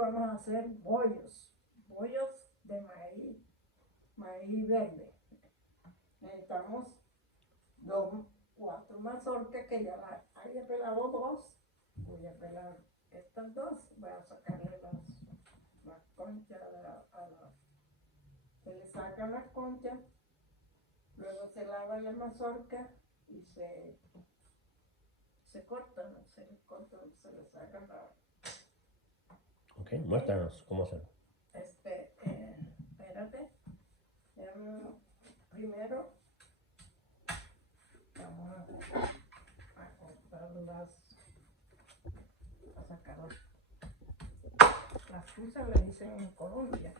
vamos a hacer bollos de maíz verde. Necesitamos 4 mazorcas que ya haya pelado 2. Voy a pelar estas 2, voy a sacarle las conchas se le sacan las conchas, luego se lava la mazorca y se cortan, se le sacan la... Ok, muéstranos cómo hacerlo. Espérate, primero vamos a cortar a sacar las cosas, le dicen en Colombia.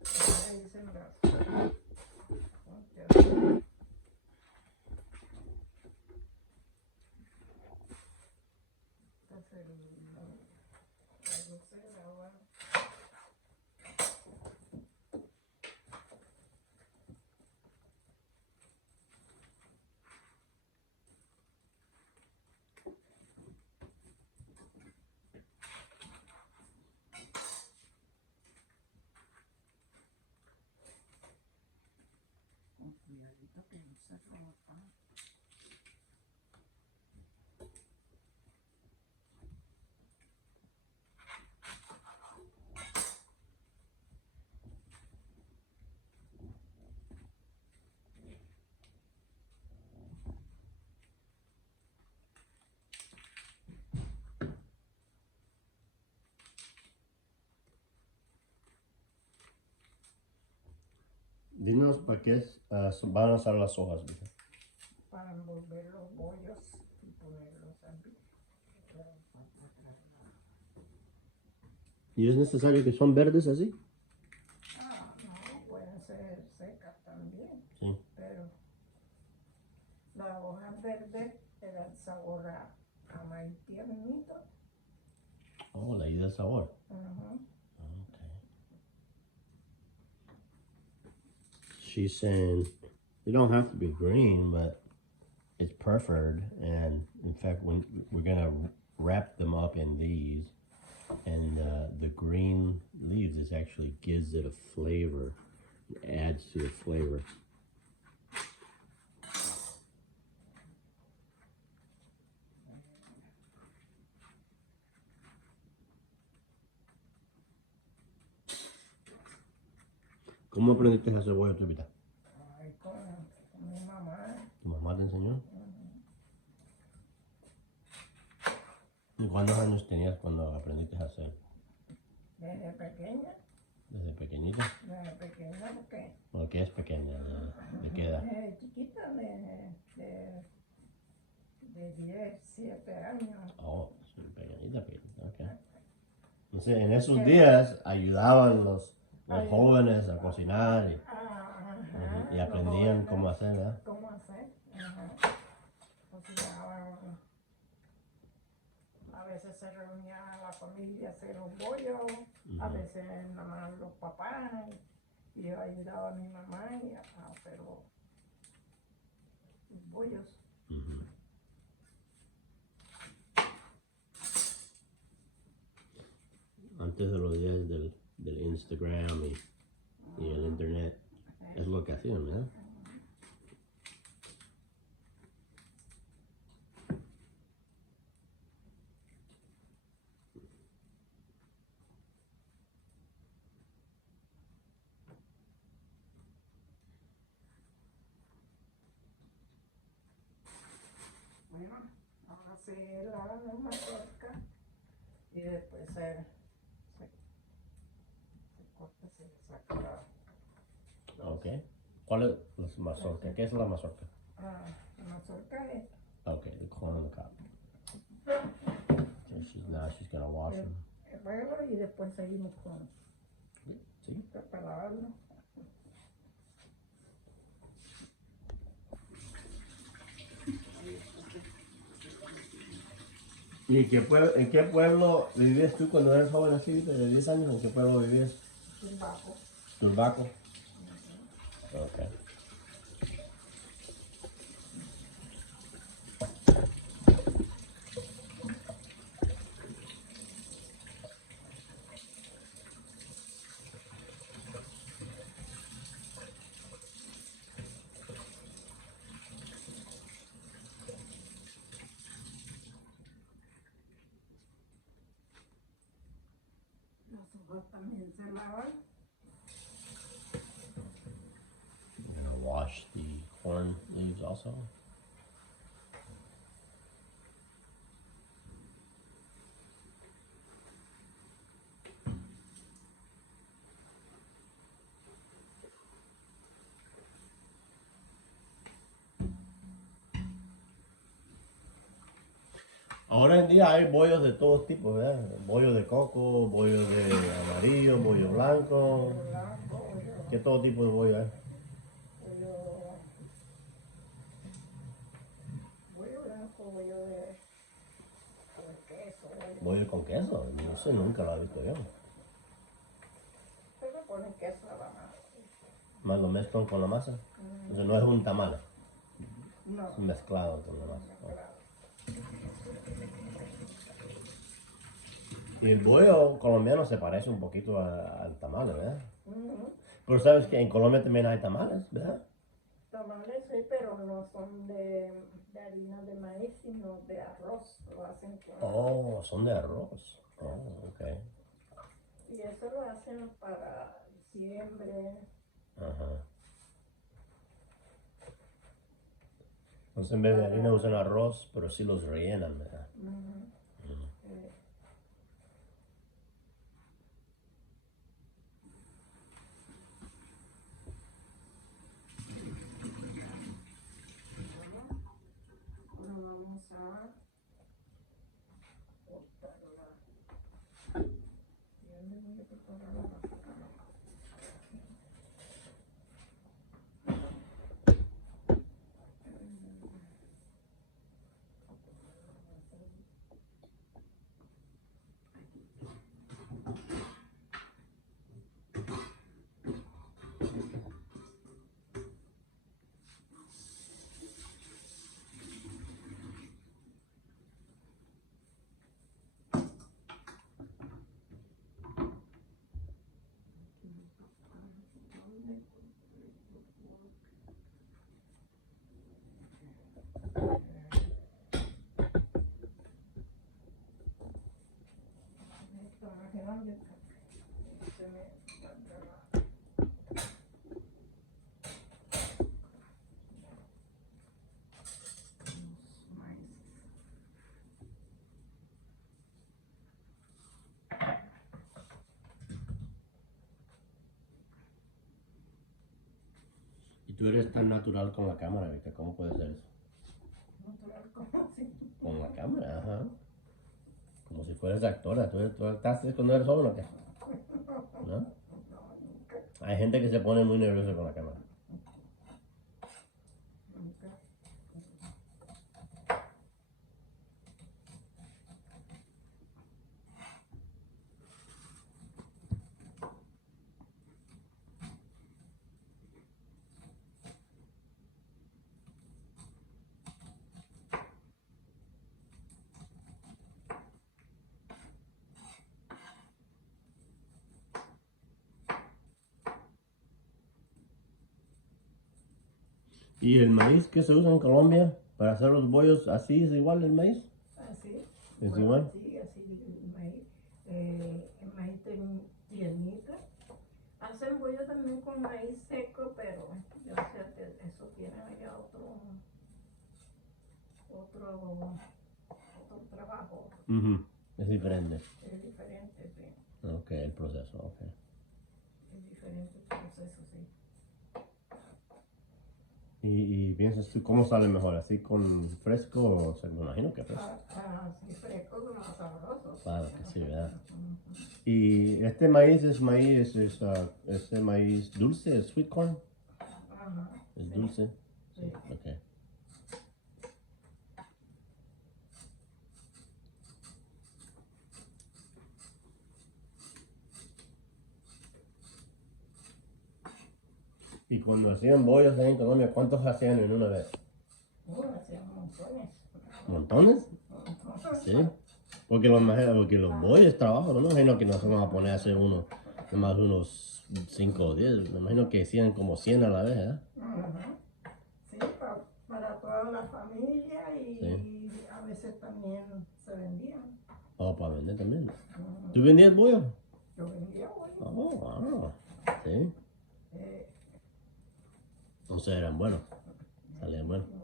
Le dicen las conchas. Cuidadito que no se rompa. Dinos para qué van a usar las hojas, Bita. Para envolver los bollos y ponerlos aquí. ¿Y es necesario que son verdes así? No, pueden ser secas también. Sí. Pero la hoja verde le da el sabor a maíz tiernito. Oh, le ayuda el sabor. Uh-huh. She's saying they don't have to be green, but it's preferred. And in fact, when we're gonna wrap them up in these, and the green leaves is actually gives it a flavor, it adds to the flavor. ¿Cómo aprendiste a hacer bollos, Bita? Ay, con mi mamá. ¿Tu mamá te enseñó? ¿Y cuántos años tenías cuando aprendiste a hacer? Desde pequeña. ¿Desde pequeñita? Desde pequeña, ¿por qué? ¿Por qué es pequeña? ¿De qué edad? Desde chiquita, de 10, 7 años. Oh, pequeñita, ok. Entonces, en esos días ayudaban los jóvenes a cocinar y aprendían cómo hacer, ¿verdad? ¿Cómo hacer? Cocinaban. A veces se reunía la familia a hacer un bollo, a veces nada más los papás, y yo ayudaba a mi mamá y a hacer los bollos. Antes de los días del Instagram y el internet, es lo que hacían, ¿verdad? Bueno, ahora sí la mazorca y después se corta, se le saca la... Ok. ¿Cuál es la mazorca? ¿Qué es la mazorca? La mazorca es... Okay, the corn on the cob. So she's gonna wash them. Bueno, y después seguimos con... ¿Sí? Para lavarlo. ¿Y en qué pueblo vivías tú cuando eras joven así, de 10 años? ¿En qué pueblo vivías? Turbaco. Turbaco. Ok. se lavan. I'm gonna wash the corn leaves also. Ahora en día hay bollos de todos tipos, ¿verdad? Bollo de coco, bollo de amarillo, bollo blanco. Blanco, ¿Qué todo tipo de bollo hay? bollo blanco, bollo de con queso, Bollo con queso. Eso nunca lo he visto yo. pero ponen queso a la mano. Más lo mezclan con la masa. Entonces no es un tamal, No, es mezclado con la masa. claro. Y el bollo colombiano se parece un poquito al tamal, ¿verdad? Ujú. Pero sabes que en Colombia también hay tamales, ¿verdad? Tamales sí, pero no son de harina de maíz, sino de arroz. Lo hacen con Oh, son de arroz. Oh, ok. y eso lo hacen para diciembre. Ajá. Entonces en vez de harina usan arroz, pero sí los rellenan, ¿verdad? Ujú. Ahora vamos a cortarla. Ya le voy a preparar la masa. Esto más grande, se me falta los maíz. Y tú eres tan natural con la cámara, Bita, ¿cómo puede ser eso? Natural como así. Con la cámara, ajá. Como si fueras actora. ¿Tú estás cuando eres joven o qué? ¿No? No, nunca, Hay gente que se pone muy nerviosa con la cámara. nunca. ¿Y el maíz que se usa en Colombia para hacer los bollos, así es igual el maíz? Así. ¿Es Bueno, igual? así, así el maíz tiernito. Hacen bollo también con maíz seco, pero yo sé que eso tiene ya otro trabajo. Es diferente. Es diferente, sí. Ok, el proceso, ok. Es diferente el proceso, sí. ¿Y piensas tú cómo sale mejor? ¿Así con fresco? O sea, me imagino que fresco. Así fresco, más sabroso. Claro que sí, ¿verdad? Ujú. ¿Y este maíz es maíz, este maíz dulce, es sweet corn? Ajá, ¿Es sí, dulce? sí. Ok. Y cuando hacían bollos ahí en Colombia, ¿cuántos hacían en una vez? Hacían montones. ¿Montones? Montones. Sí. Porque porque los bollos es trabajo, no me imagino que no se van a poner a hacer uno, nomás unos 5 o 10. Me imagino que hacían como 100 a la vez, ¿eh? Ajá. Sí, para toda la familia y Sí. a veces también se vendían. O para vender también. Ujú. ¿Tú vendías bollo? Yo vendía bollos. Oh, wow. Sí. Eh, Entonces eran buenos. Salían buenos. no,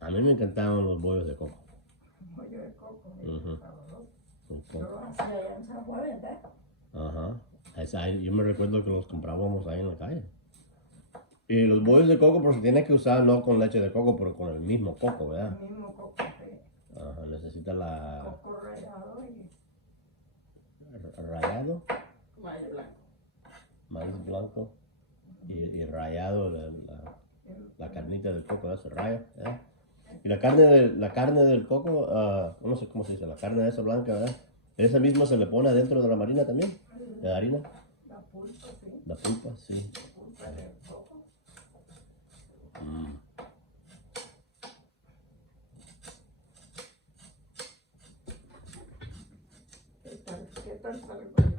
A mí me encantaban los bollos de coco. bollo de coco, Ujú. sabroso. Con Yo coco. lo hacía allá en San Juan, ¿verdad? Ajá. Yo me recuerdo que los comprábamos ahí en la calle. Y los bollos de coco, pues se tiene que usar no con leche de coco, pero con el mismo coco, ¿verdad? El mismo coco, sí. Ajá, necesita la Coco rallado y rallado, maíz blanco. maíz blanco y rallado la carnita del coco, ¿verdad? Se raya, ¿verdad? Y la carne del coco, no sé cómo se dice, la carne de esa blanca, ¿verdad? Esa misma se le pone adentro de la marina también, de la harina, La pulpa, sí. la pulpa, sí. La pulpa del coco. Mm. ¿Qué tal sale el bollo?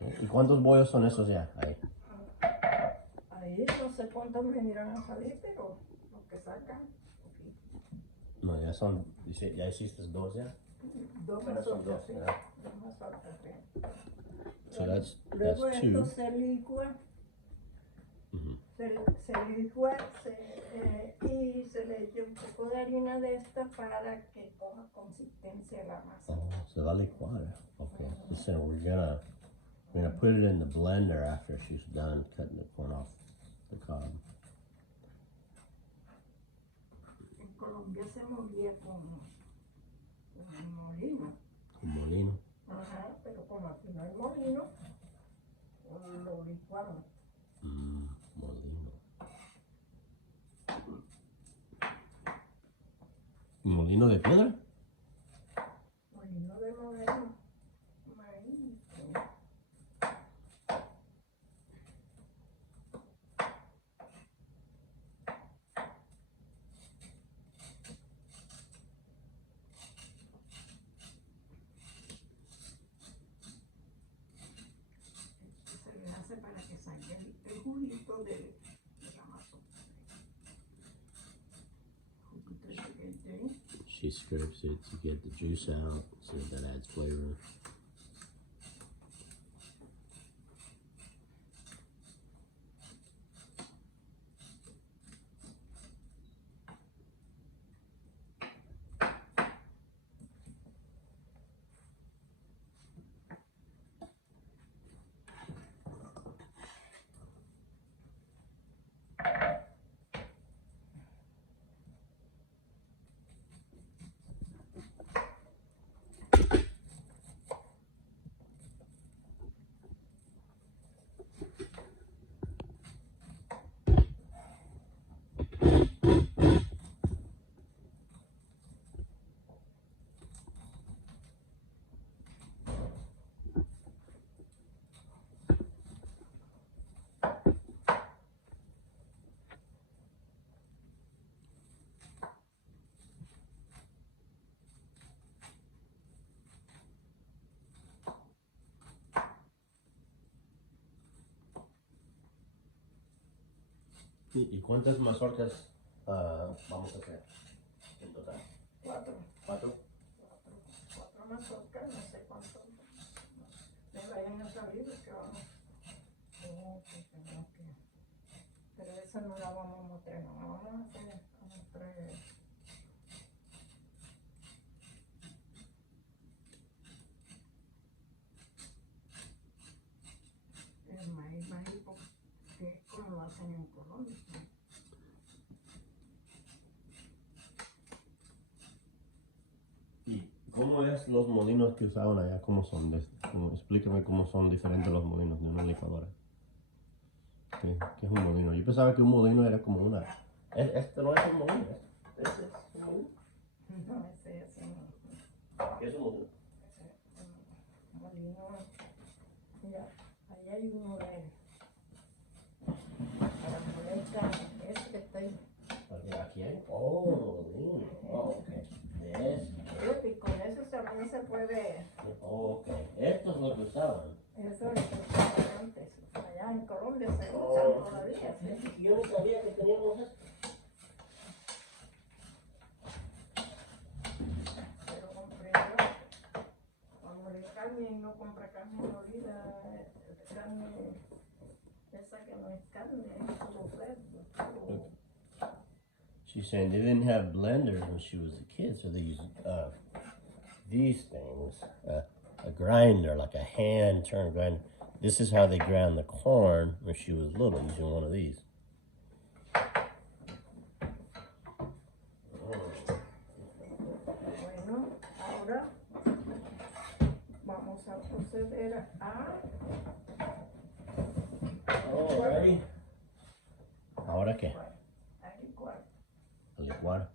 Ok. ¿Y cuántos bollos son esos ya? Ahí. Ahí no sé cuántos me irán a salir, pero lo que salgan. No, ya hiciste dos ya. Dos Apenas son mazorcas, dos, sí. ¿verdad? Dos mazorcas, sí. So that's Luego two. esto se licua, Ujú. se licua y se le echa un poco de harina de esta para que coja consistencia la masa. Oh, se va a licuar. Okay. Listen, we're gonna put it in the blender after she's done cutting the corn off the cob. En Colombia se molía con molino. Con molino. Ajá, pero como aquí no hay molino, lo licuamos. Molino. ¿Molino de piedra? Molino de modelo, maíz. Se le hace para que salga el juguito de la mazorca. Juguito ese que hay ahí. She scrapes it to get the juice out, so that adds flavor. ¿Y cuántas mazorcas vamos a hacer en total? Cuatro. ¿Cuatro? Cuatro mazorcas, no sé cuánto me vayan a salir, porque vamos. Pero esa no la vamos a mostrar, no, la vamos a hacer como tres. El maíz, que es como lo hacen en Colombia. ¿Y cómo es los molinos que usaban allá? ¿Cómo son? Explícame cómo son diferentes los molinos de una licuadora. ¿Qué es un molino? Yo pensaba que un molino era como una... Este no es un molino, este es un molino. No, ese es un ¿Qué es un molino? molino. Mira, ahí hay uno de para moler carne, ese que está ahí. ¿Aquí hay? Oh, molino. Oh, ok. Yes. Fíjate puede, Oh, okay. Esto es lo que usaban. eso es lo que usaba antes. Allá en Colombia se usan todavía. ¿Sí? Yo no sabía que teníamos esto. Pero compré yo, cuando le carne y no compra carne molida, carne esa que no es carne, es como cerdo. She's saying they didn't have blenders when she was a kid, so they used these things, a grinder, like a hand turn grinder. This is how they ground the corn when she was little, using one of these. Bueno, ahora vamos a proceder a... Oh, ready? ¿Ahora qué? A licuar. A licuar. A licuar.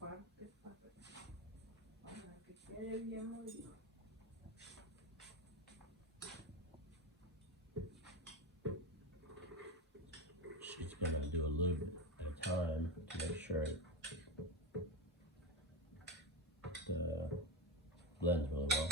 Partes para que quede bien molido. She's gonna do a little at a time to make sure it blends really well.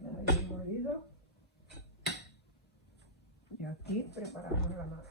Ya bien molido. Y aquí preparamos la masa.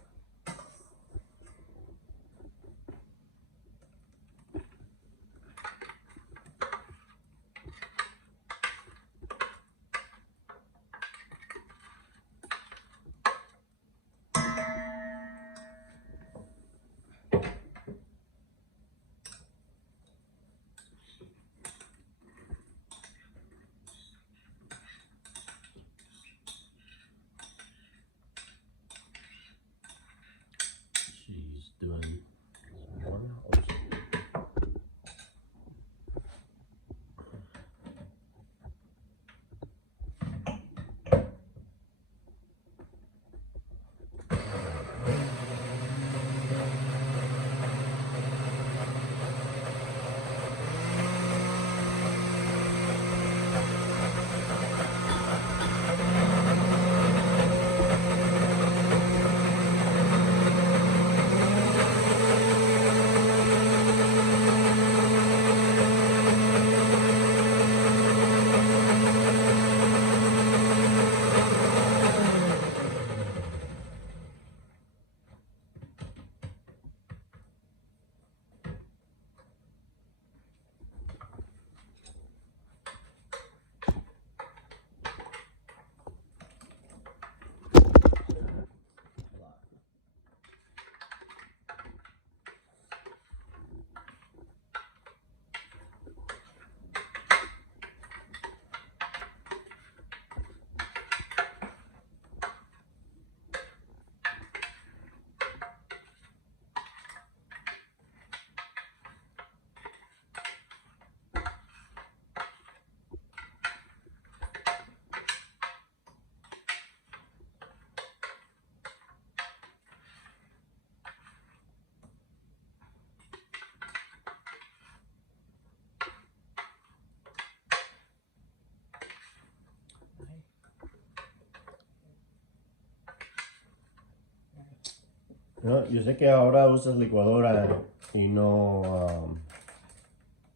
No, yo sé que ahora usas licuadora y no...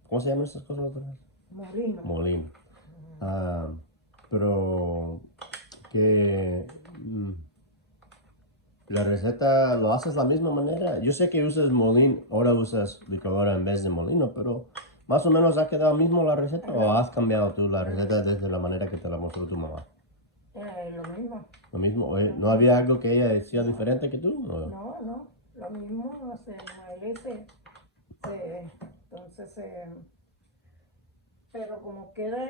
¿cómo se llaman esas cosas otra vez? Molino. Molino. Pero que la receta lo haces de la misma manera. Yo sé que usas molino, ahora usas licuadora en vez de molino, pero más o menos ha quedado mismo la receta o has cambiado tú la receta desde la manera que te la mostró tu mamá. Lo mismo. Lo mismo, ¿no había algo que ella decía diferente que tú? No, lo mismo, no sé, maíz pero como queda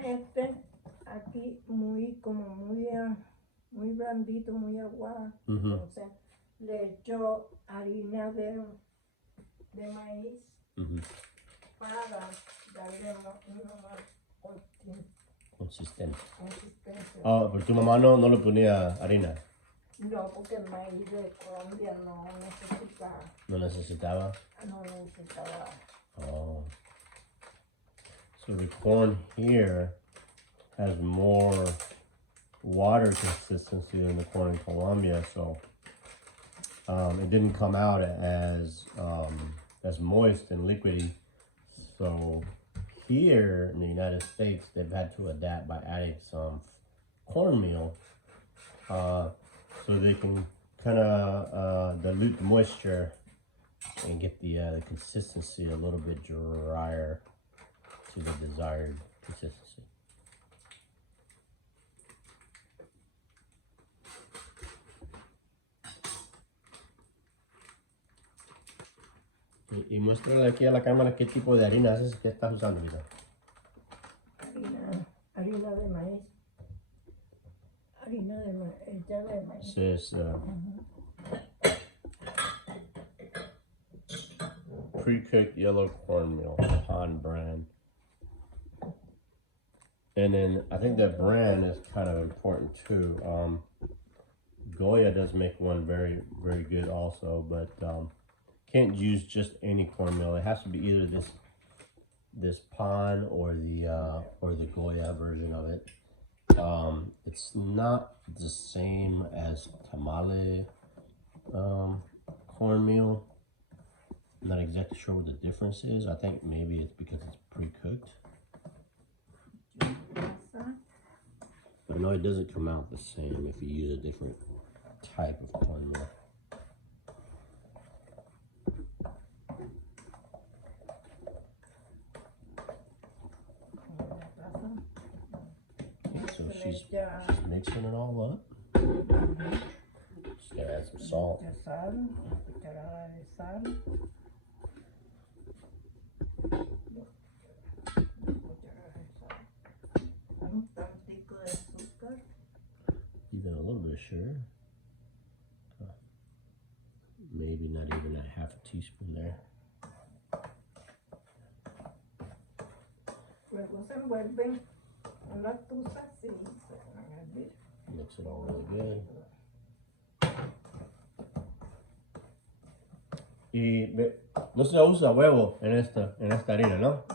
aquí muy blandito, muy aguado, entonces le echo harina de maíz para darle una más Consistente. consistencia. Pero tu mamá no le ponía harina. No, porque el maíz de Colombia no necesitaba. No necesitaba. No necesitaba. Oh. So the corn here has more water consistency than the corn in Colombia, so it didn't come out as moist and liquidy. So here in the United States, they've had to adapt by adding some cornmeal so they can kind of dilute the moisture and get the consistency a little bit drier to the desired consistency. Y muéstrale aquí a la cámara qué tipo de harina es que estás usando, mira. Harina de maíz. Harina de maíz, ya de maíz. So it's pre-cooked yellow cornmeal, Han brand. And then I think that brand is kind of important too. Goya does make one very, very good also, but can't use just any cornmeal. It has to be either this Pan or the Goya version of it. It's not the same as tamale cornmeal. I'm not exactly sure what the difference is. I think maybe it's because it's pre-cooked. But no, it doesn't come out the same if you use a different type of cornmeal. So she's mixing it all up. She's gonna add some salt. Even a little bit of sugar. Maybe not even a half a teaspoon there. Luego se envuelven en la tusa así, se van a hervir. Mix it all really good. Y no se usa huevo en esta harina, ¿no?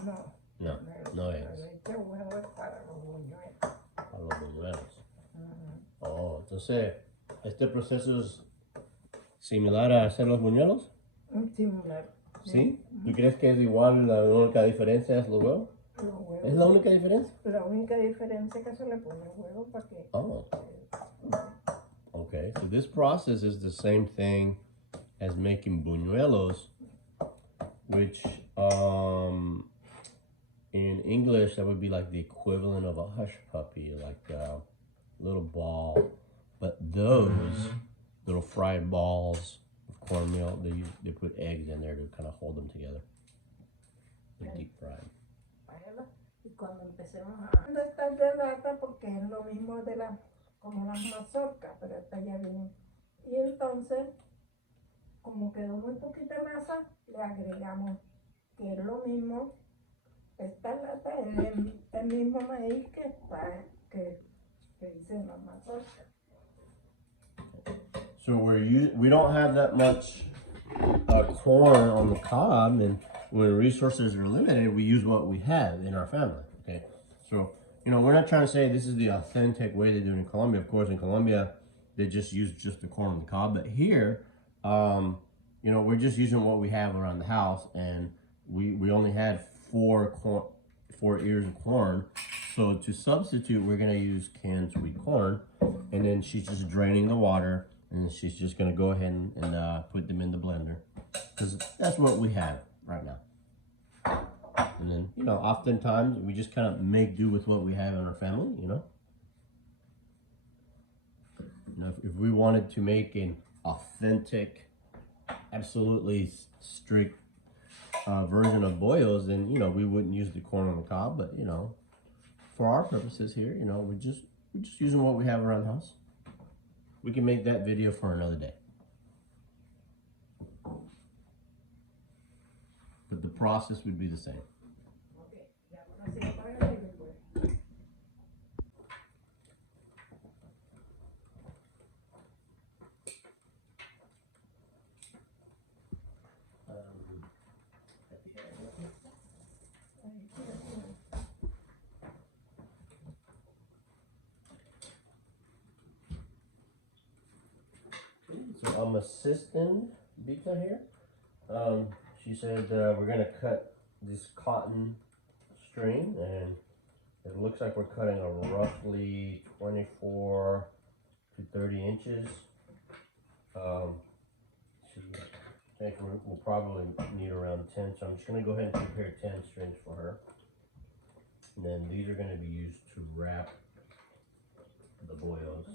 No. No es. Este huevo es para los buñuelos. Para los buñuelos. Oh, entonces, ¿este proceso es similar a hacer los buñuelos? Similar. ¿Sí? ¿Tú crees que es igual? La única diferencia es los huevos? Los huevos. ¿Es la única diferencia? La única diferencia es que se le pone huevo para que... Oh. Okay, so this process is the same thing as making buñuelos, which in English that would be like the equivalent of a hush puppy, like a little ball. But those little fried balls of cornmeal, they put eggs in there to kind of hold them together. They're deep fried. Y cuando empecemos a... Esta es de lata porque es lo mismo como las mazorcas, pero esta ya viene. Y entonces, como quedó muy poquita masa, le agregamos, que es lo mismo, esta lata es el mismo maíz que hice en las mazorcas. So we don't have that much corn on the cob, and when resources are limited, we use what we have in our family. Okay, so we're not trying to say this is the authentic way they do it in Colombia. Of course, in Colombia, they just use just the corn on the cob, but here you know, we're just using what we have around the house, and we only had four ears of corn. So to substitute, we're gonna use canned sweet corn, and then she's just draining the water, and she's just gonna go ahead and put them in the blender, because that's what we have right now. And then, you know, oftentimes we just kind of make do with what we have in our family, you know. Now, if we wanted to make an authentic, absolutely strict version of Bollos, then, you know, we wouldn't use the corn on the cob. But, you know, for our purposes here, you know, we're just using what we have around the house. We can make that video for another day. But the process would be the same. So I'm assisting Bita here. She said we're gonna cut this cotton string, and it looks like we're cutting a roughly 24 to 30 inches. I think we'll probably need around 10, so I'm just gonna go ahead and prepare 10 strings for her. And then these are gonna be used to wrap the Bollos.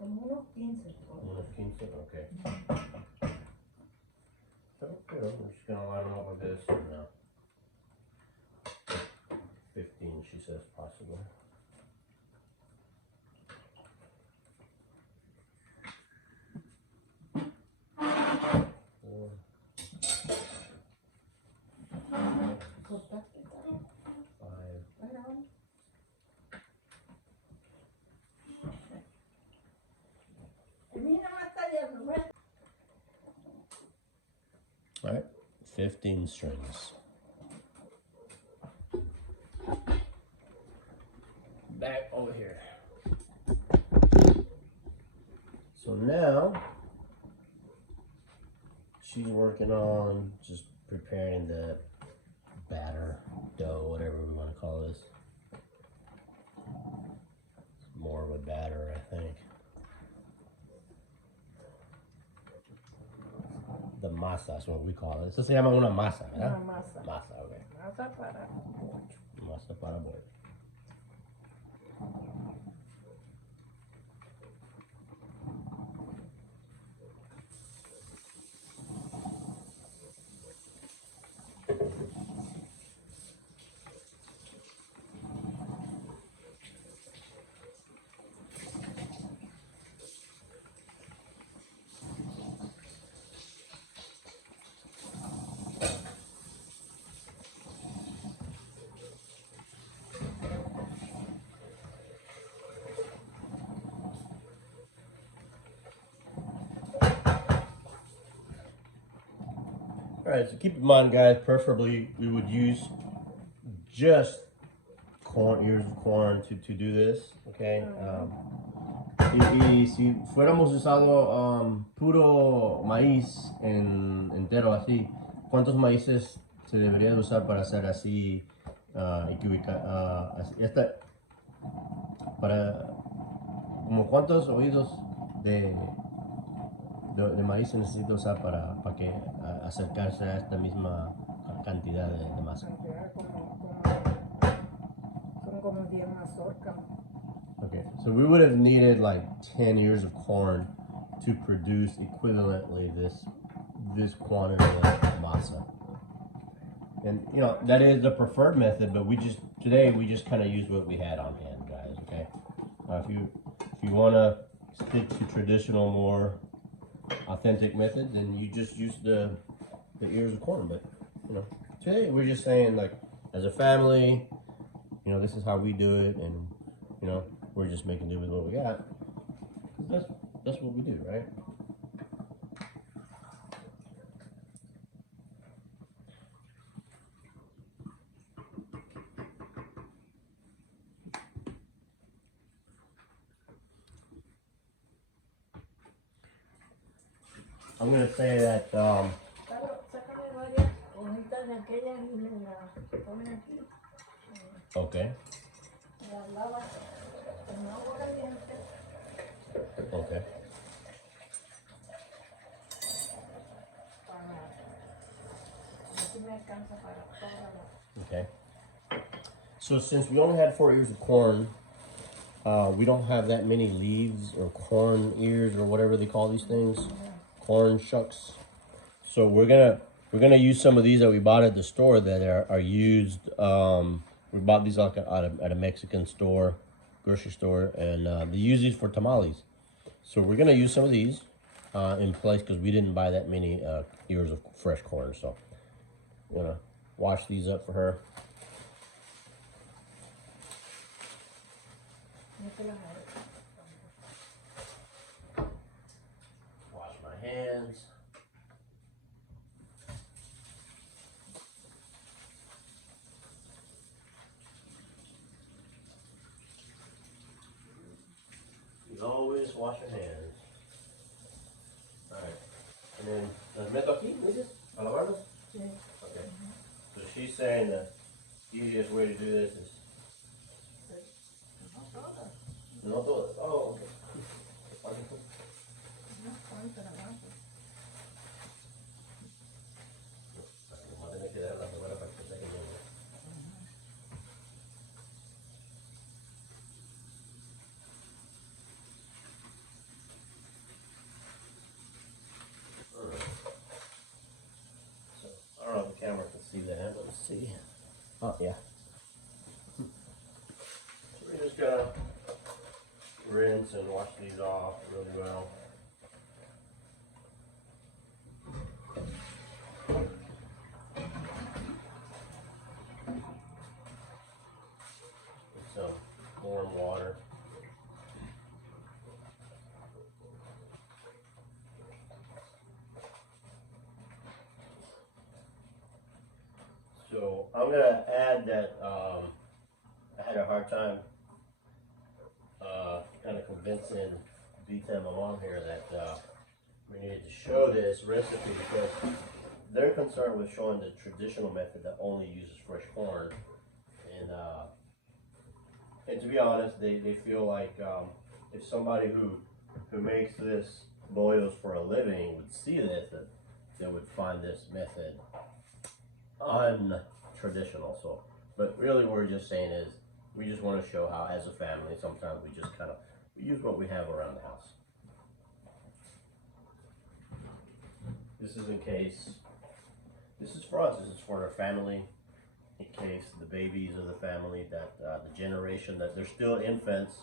Unos 15, okay. So, you know, I'm just gonna line them up with this, and 15, she says, possible. All right, 15 strings. Back over here. So now she's working on just preparing the batter, dough, whatever we want to call this. It's more of a batter, I think. The masa is what we call it. Eso se llama una masa, ¿verdad? Una masa. Masa, okay. Masa para bollo. Masa para bollo. Alright, so keep in mind, guys, preferably we would use just ears of corn to do this, okay? Y si fuéramos usado puro maíz entero así, ¿cuántos maíces se debería de usar para hacer así, para, como cuántos oídos de maíz se necesita usar para que acercarse a esta misma cantidad de masa? Son como 10 mazorcas. Okay, so we would have needed like 10 ears of corn to produce equivalently this quantity of masa. And you know, that is the preferred method, but today we just kind of use what we had on hand, guys, okay? If you want to stick to traditional, more authentic method, then you just use the ears of corn. But you know, today we're just saying, like, as a family, you know, this is how we do it, and you know, we're just making do with what we got. That's what we do, right? I'm gonna say that Claro, sácame varias hojitas de aquellas y me las ponen aquí. okay. Las lavas en agua caliente. Okay. Para así me alcanza para toda la. Okay. So since we only had 4 ears of corn, we don't have that many leaves or corn ears or whatever they call these things, corn shucks. So we're gonna use some of these that we bought at the store that are used. We bought these like at a Mexican store, grocery store, and they use these for tamales. So we're gonna use some of these in place because we didn't buy that many ears of fresh corn. So I'm gonna wash these up for her. Wash my hands. You always wash your hands. Alright. And then, ¿las meto aquí, dices? ¿A lavarlas? Sí. Okay. So she's saying that the easiest way to do this is no todas. Oh, okay. Vamos a tener que dejarlas afuera para que se sequen bien. So, I don't know if the camera can see that. Let's see. Oh, yeah. So we just gotta rinse and wash these off really well. With some warm water. So I'm gonna add that I had a hard time kind of convincing Bita and my mom here that we needed to show this recipe because they're concerned with showing the traditional method that only uses fresh corn, and to be honest, they feel like if somebody who makes this Bollos for a living would see this, that they would find this method untraditional. So, but really, what we're just saying is we just want to show how, as a family, sometimes we just kind of use what we have around the house. This is in case. This is for us. This is for our family. In case the babies of the family, that the generation that they're still infants,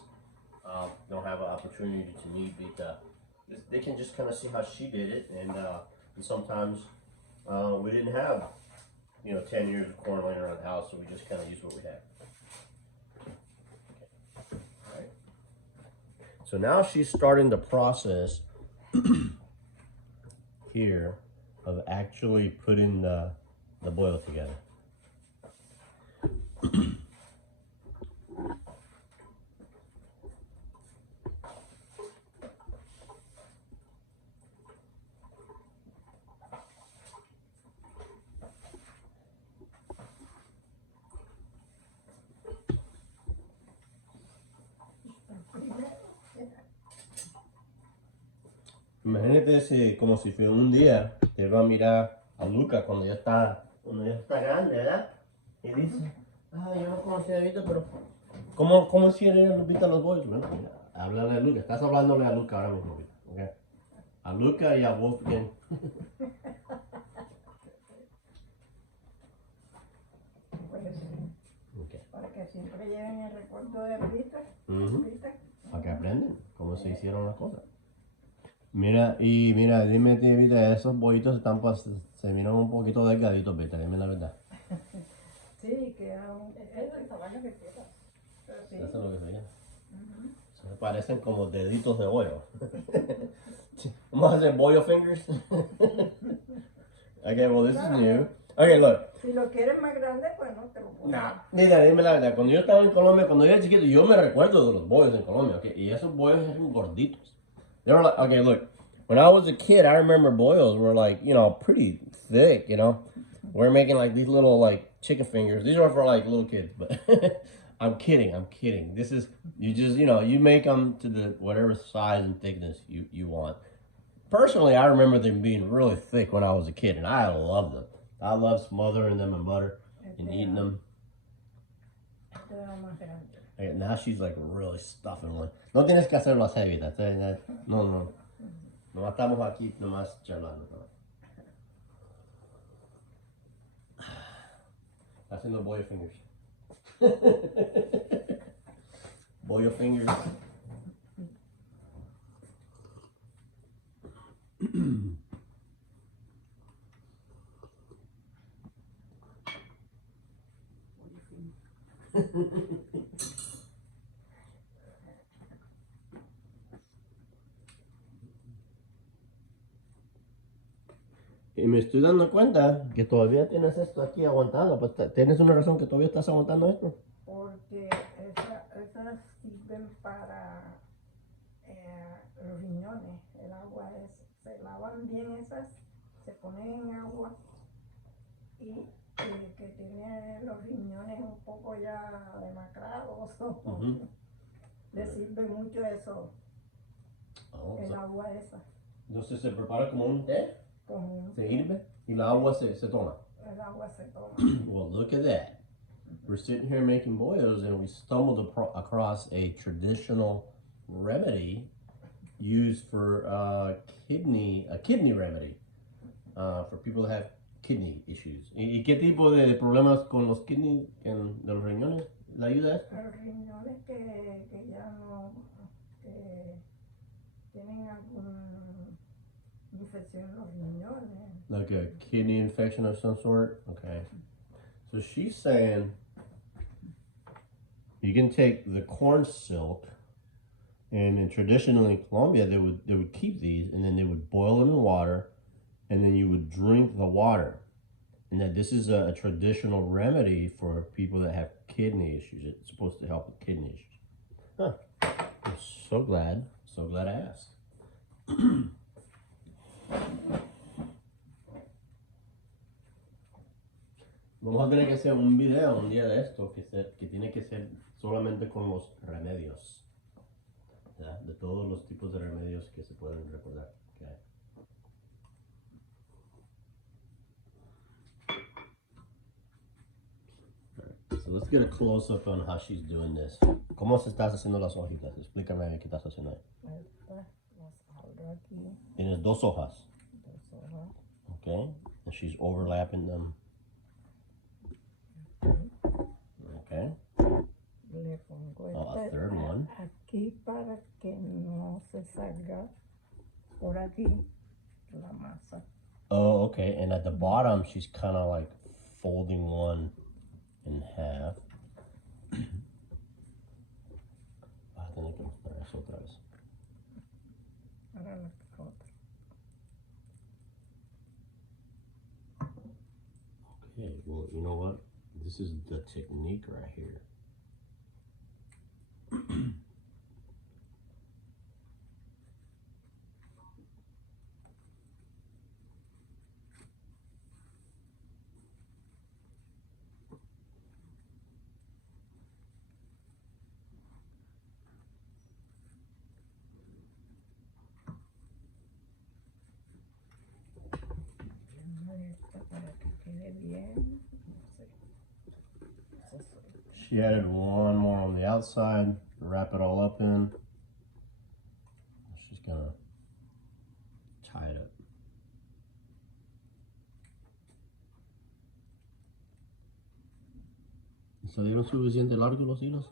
don't have an opportunity to meet Bita. They can just kind of see how she did it, and sometimes we didn't have 10 years of corn laying around the house, so we just kind of use what we have. Okay. All right. So now she's starting the process here of actually putting the boil together. Imagínate como si fuera un día, te va a mirar a Luca cuando ya está grande, ¿verdad? Y dice, yo no conocía a Vita, pero ¿cómo hicieron Vita los bollos? Bueno, mira, háblale a Luca, estás hablándole a Luca ahora mismo, Vita, ¿okay? A Luca y a Wolfgang. Okay. Para que siempre lleven el recuerdo de Bita. Para que aprendan cómo se hicieron las cosas. Mira, dime, Vita, esos bollitos están se miran un poquito delgaditos, Vita, dime la verdad. Sí, que es el tamaño que quieras. Pero sí. Eso es lo que se llama. Se parecen como deditos de bollo. Vamos a hacer bollo fingers. Okay, well, this is new. Okay, look. Si lo quieres más grande, pues no te lo puedo. Nah, mira, dime la verdad. Cuando yo estaba en Colombia, cuando yo era chiquito, yo me recuerdo de los bollos en Colombia, okay, y esos bollos eran gorditos. They were like, okay, look, When I was a kid, I remember Bollos were like, you know, pretty thick, you know. We're making like these little like chicken fingers. These are for like little kids, but I'm kidding. This is, you just, you know, you make them to the whatever size and thickness you want. Personally, I remember them being really thick when I was a kid, and I loved them. I love smothering them in butter and eating them. And now she's like really stuffing one. No tienes que hacerlo así, Vita. No, no. No estamos aquí nomás charlando. Haciendo bollo fingers. Bollo fingers. Y me estoy dando cuenta que todavía tienes esto aquí aguantando. Pues tienes una razón que todavía estás aguantando esto. Porque esas sirven para los riñones. El agua se lavan bien esas, se ponen en agua y el que tiene los riñones un poco ya demacrados, le sirve mucho eso, el agua esa. Entonces se prepara como un té. Se hirve y la agua se toma. El agua se toma. Well, look at that. We're sitting here making bollos and we stumbled across a traditional remedy used for a kidney remedy for people that have kidney issues. ¿Y qué tipo de problemas con los kidneys, de los riñones? ¿La ayuda esto? Los riñones que ya no, que tienen alguna infección en los riñones. Like a kidney infection of some sort? Okay. So she's saying you can take the corn silk, and traditionally in Colombia they would keep these and then they would boil them in water and then you would drink the water. And that this is a traditional remedy for people that have kidney issues. It's supposed to help with kidney issues. Huh. I'm so glad I asked. Vamos a tener que hacer un video un día de esto que tiene que ser solamente con los remedios. ¿Ya? De todos los tipos de remedios que se pueden recordar. Okay. Right. So let's get a close up on how she's doing this. ¿Cómo se estás haciendo las hojitas? Explícame qué estás haciendo ahí. Tienes dos hojas. Okay. And she's overlapping them. Okay. Le pongo A third one. aquí para que no se salga por aquí la masa. Oh, okay. And at the bottom, she's kind of like folding one in half. Vas a tener que mostrar eso otra vez. Ahora la otra. Okay. Well, you know what? This is the technique right here. Para que quede bien. She added one more on the outside to wrap it all up in. She's gonna tie it up. ¿Salieron suficiente largos los hilos?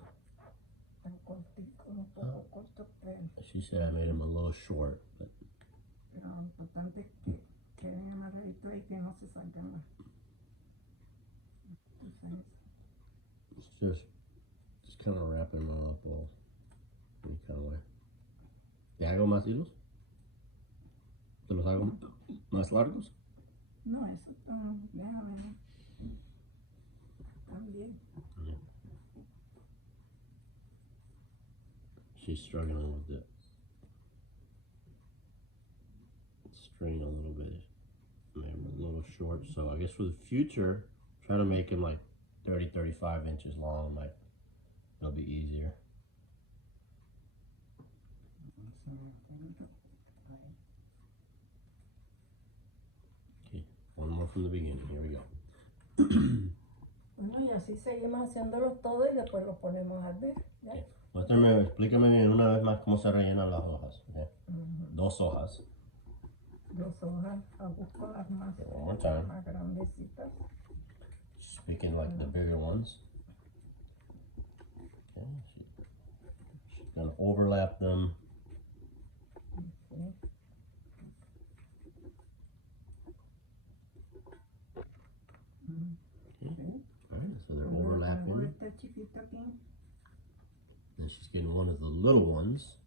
Un poco corto, pero She said I made them a little short, but lo importante es que queden amarraditos y que no se salgan más. it's just kind of wrapping them up all any kind of way. ¿Te hago más hilos? ¿Te los hago más largos? No, eso está, déjame. También. Yeah. She's struggling with it. string a little bit. Maybe a little short. So I guess for the future, try to make them like 30-35 inches long. Like it'll be easier. Okay, one more from the beginning. Here we go. Bueno, y así seguimos haciéndolos todos y después los ponemos a hervir. ¿Ya? Okay. Muéstrame, explícame bien una vez más cómo se rellenan las hojas. Okay? Dos hojas. Dos hojas, busco las más, One more time. más grandecitas. Speaking like the bigger ones. Okay. She's gonna overlap them. Sí. Alright, so they're overlapping. Este chiquito aquí And she's getting one of the little ones.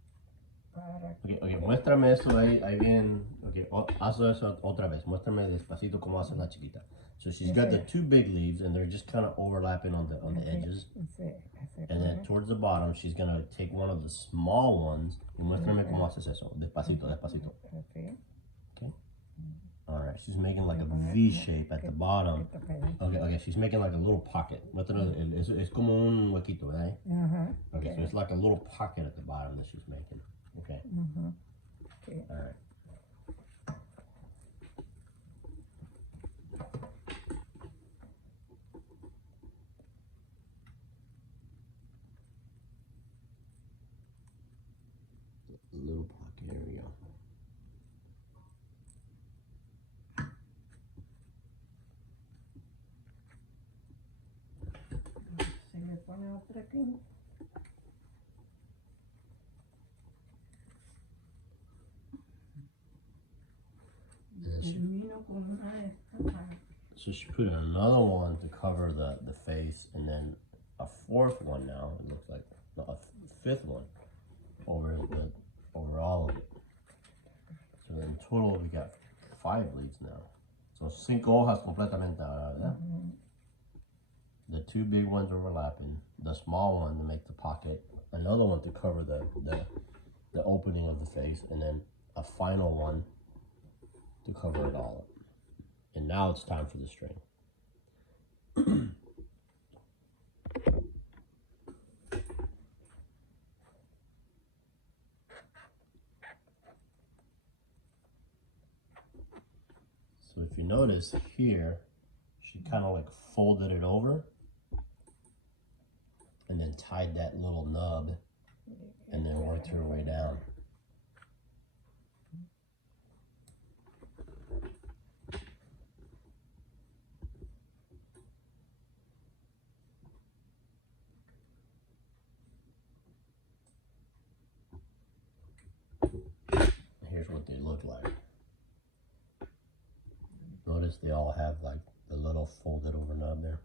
para Okay, muéstrame eso ahí bien. Okay, hazlo eso otra vez. Muéstrame despacito cómo hace la chiquita. So she's got the two big leaves and they're just kind of overlapping on the edges. And then towards the bottom, she's gonna take one of the small ones. Y muéstrame cómo haces eso. Despacito, despacito. Okay. Okay. Alright, she's making like a V shape at the bottom. Okay, she's making like a little pocket. Es como un huequito, right? Ajá. Okay, so it's like a little pocket at the bottom that she's making. Okay. Okay. Alright. Little pocket, there we go. Se le pone otra aquí. Termino con una de estas. So she put in another one to cover the face, and then a fourth one now, it looks like, no, a fifth one over all of it. So in total we got 5 leaves now. So 5 hojas completamente, ¿verdad? The 2 big ones overlapping, the small one to make the pocket, another one to cover the opening of the face, and then a final one to cover it all up. And now it's time for the string. So if you notice here, she kind of like folded it over and then tied that little nub and then worked her way down. Here's what they look like. Notice they all have like the little folded over nub there.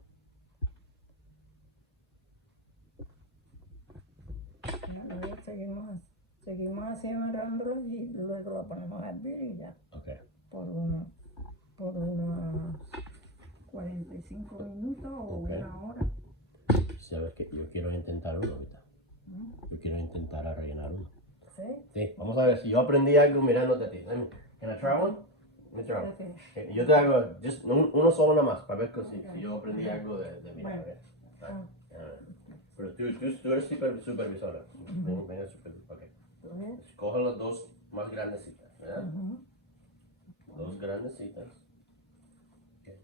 Seguimos haciendo y luego lo ponemos a hervir y ya. Okay. Por unos 45 minutos o una hora. ¿Sabes qué? Yo quiero intentar uno ahorita. Yo quiero intentar a rellenar uno. ¿Sí? Sí, vamos a ver si yo aprendí algo mirándote a ti. Can I try one? Let me try one. Okay. Okay, yo te hago just uno solo nada más para ver si yo aprendí algo de mirar. Bueno. Pero tú eres supervisora. Venga, supervisora. Okay. Coge las 2 más grandecitas, ¿verdad? 2 grandecitas. Okay.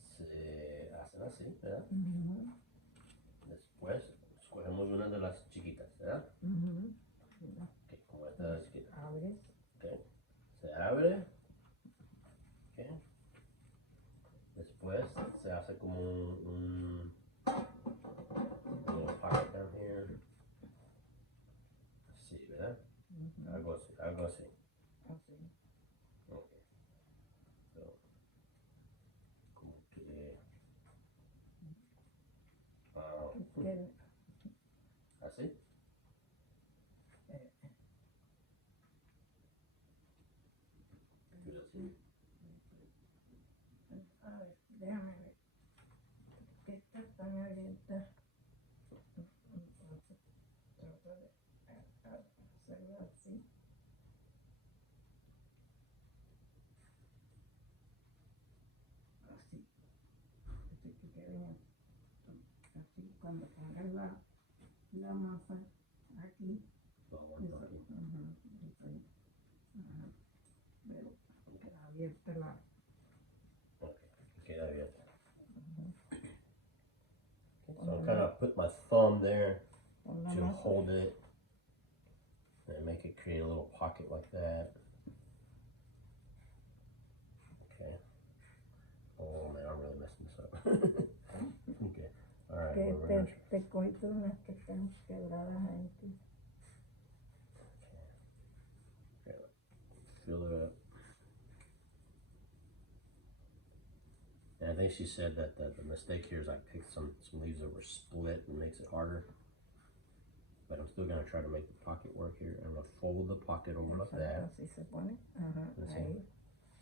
Se hacen así, ¿verdad? Después escogemos una de las chiquitas, ¿verdad? Okay, como esta de la chiquita. Abres. Okay. Se abre. Okay. Después se hace como un little pocket down here. Así, ¿verdad? Algo así. Así. Okay. So, como que así. A ver, déjame ver. Esta está muy abierta. Entonces, trato de hacerlo así. cuando pongan la masa aquí. Oh, Eso, ajá, eso ahí. Ajá. Pero queda abierta la. Okay, queda abierta. So I'm kind of put my thumb there to hold it and make it create a little pocket like that. Okay. Oh man, I'm really messing this up. Okay. All right. Te corto unas que están quebradas ahí. Okay. Fill it up. And I think she said that the mistake here is I picked some leaves that were split and makes it harder. But I'm still gonna try to make the pocket work here. I'm gonna fold the pocket over like that.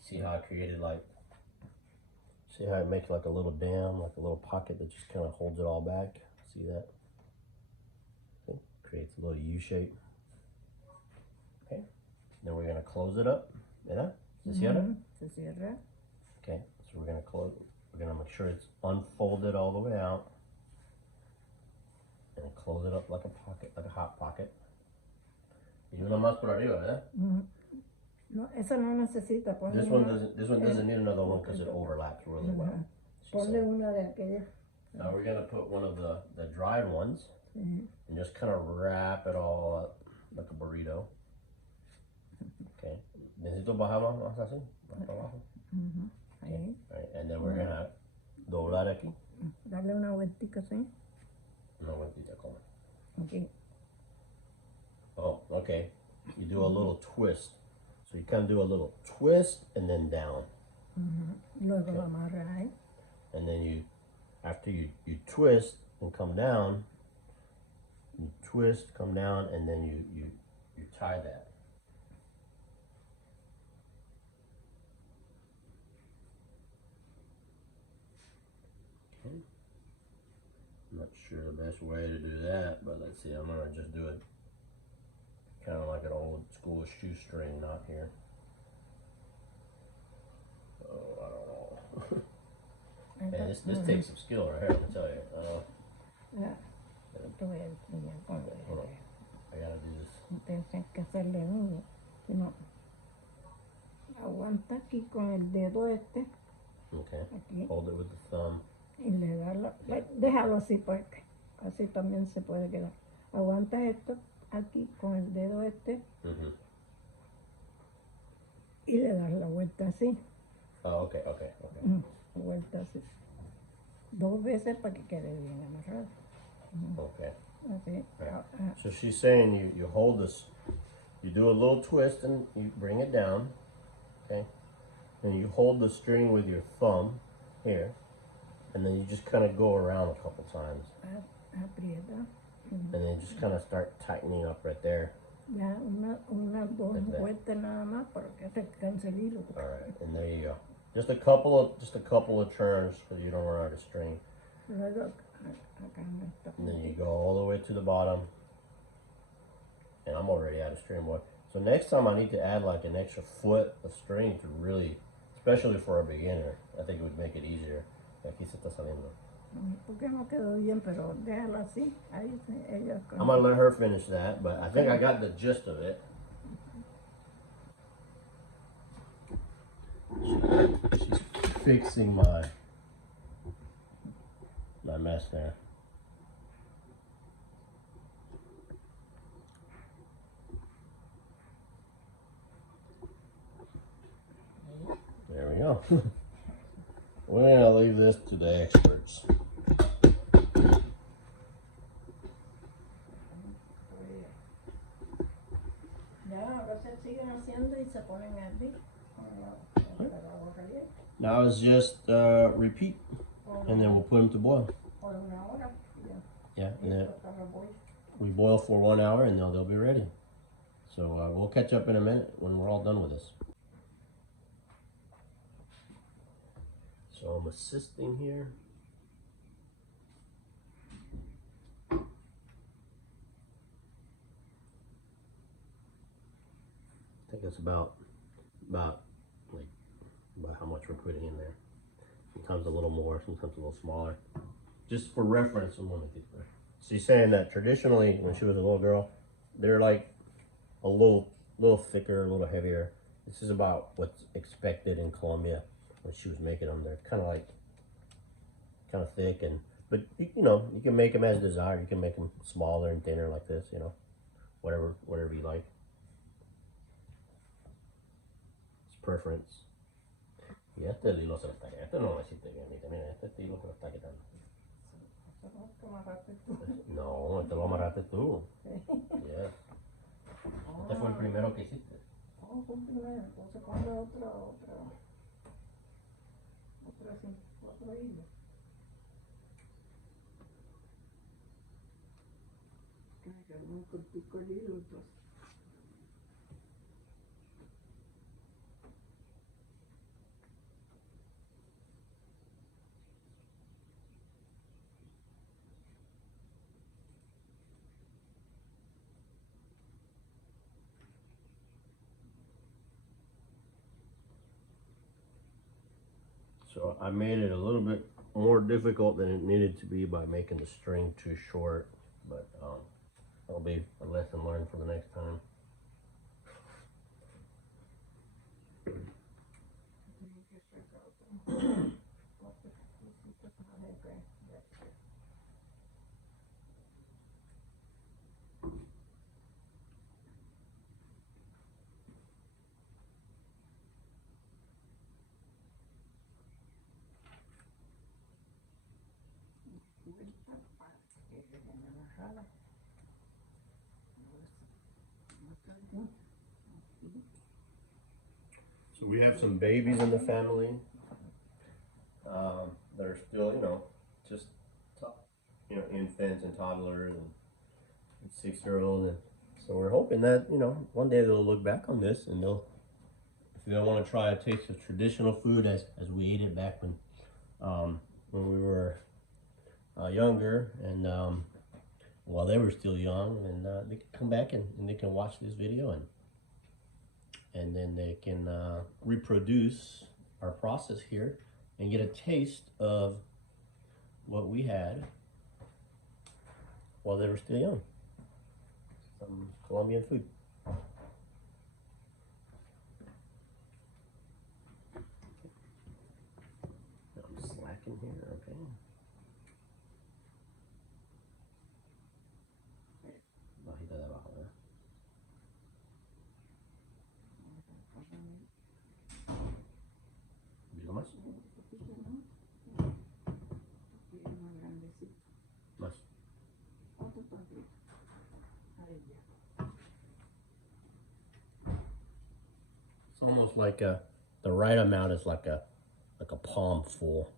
See how I created like, see how I make like a little dam, like a little pocket that just kind of holds it all back. See that? See? Creates a little U shape. Okay. Then we're gonna close it up. ¿Verdad? ¿Se cierra? Se cierra. Okay. So we're gonna close. We're gonna make sure it's unfolded all the way out. And close it up like a pocket, like a hot pocket. Y una más por arriba, ¿verdad? No, esa no necesita. This one doesn't need another one because it overlaps really well. Ponle una de aquellas. Now we're gonna put one of the dried ones and just kind of wrap it all up like a burrito. Okay. Necesito bajar más así, más abajo. Okay. All right. And then we're gonna doblar aquí. Darle una vueltica así. Una vueltita como. Okay. Oh, okay. You do a little twist. So you kind of do a little twist and then down. Luego la amarra ahí. And then you, after you twist and come down, you twist, come down, and then you tie that. Okay. I'm not sure the best way to do that, but let's see. I'm gonna just do it kind of like an old school shoestring knot here. Oh, I don't know. Yeah, this takes some skill right here, let me tell you. Te voy a enseñar cómo. Hold on. I gotta do this. Tienes que hacerle un. No. Aguanta aquí con el dedo este. Okay. Aquí. Hold it with the thumb. Y le da déjalo así porque así también se puede quedar. Aguanta esto aquí con el dedo este. Y le das la vuelta así. Oh, okay. Vuelta así. 2 veces para que quede bien amarrado. Okay. Así. So she's saying you hold this, you do a little twist and you bring it down, okay? And you hold the string with your thumb here, and then you just kind of go around a couple times. Aprieta. And then you just kind of start tightening up right there. Ya, una dos vueltas nada más para que se canse el hilo. All right, and there you go. Just a couple of turns so you don't run out of string. Luego, And then you go all the way to the bottom. And I'm already out of string, boy. So next time I need to add like an extra foot of string to really, especially for a beginner, I think it would make it easier. Aquí se está saliendo. Porque no quedó bien, pero déjalo así. Ahí ella. I'm gonna let her finish that, but I think I got the gist of it. She's fixing my mess there. There we go. We're gonna leave this to the experts. Ya, ahora se siguen haciendo y se ponen a hervir. Now it's just repeat, and then we'll put them to boil. Por una hora. Yeah, and then we boil for 1 hour, and they'll be ready. So we'll catch up in a minute when we're all done with this. So I'm assisting here. I think it's about how much we're putting in there. Sometimes a little more, sometimes a little smaller. just for reference, she's saying that traditionally, when she was a little girl, they're like a little thicker, a little heavier. This is about what's expected in Colombia when she was making them. They're kind of thick, but you know, you can make them as desired. You can make them smaller and thinner like this, you know, whatever you like. It's preference. Y este hilo se lo está quedando. Este no lo hiciste bien, mira, este hilo se lo está quitando. No, este lo amarraste tú. Yes. Este fue el primero que hiciste. Oh, fue el primero. Entonces coge otro hilo. Que muy cortico el hilo, entonces. So I made it a little bit more difficult than it needed to be by making the string too short, but that'll be a lesson learned for the next time. So we have some babies in the family that are still, you know, just infants and toddlers and 6-year-old, and so we're hoping that, you know, one day they'll look back on this and if they want to try a taste of traditional food as we ate it back when we were younger, and while they were still young, and they can come back and they can watch this video, and then they can reproduce our process here and get a taste of what we had while they were still young. Some Colombian food. I'm slacking here, okay. Bajita de abajo, ¿eh? ¿Un poquito más? Más. It's almost like the right amount is like a palm full.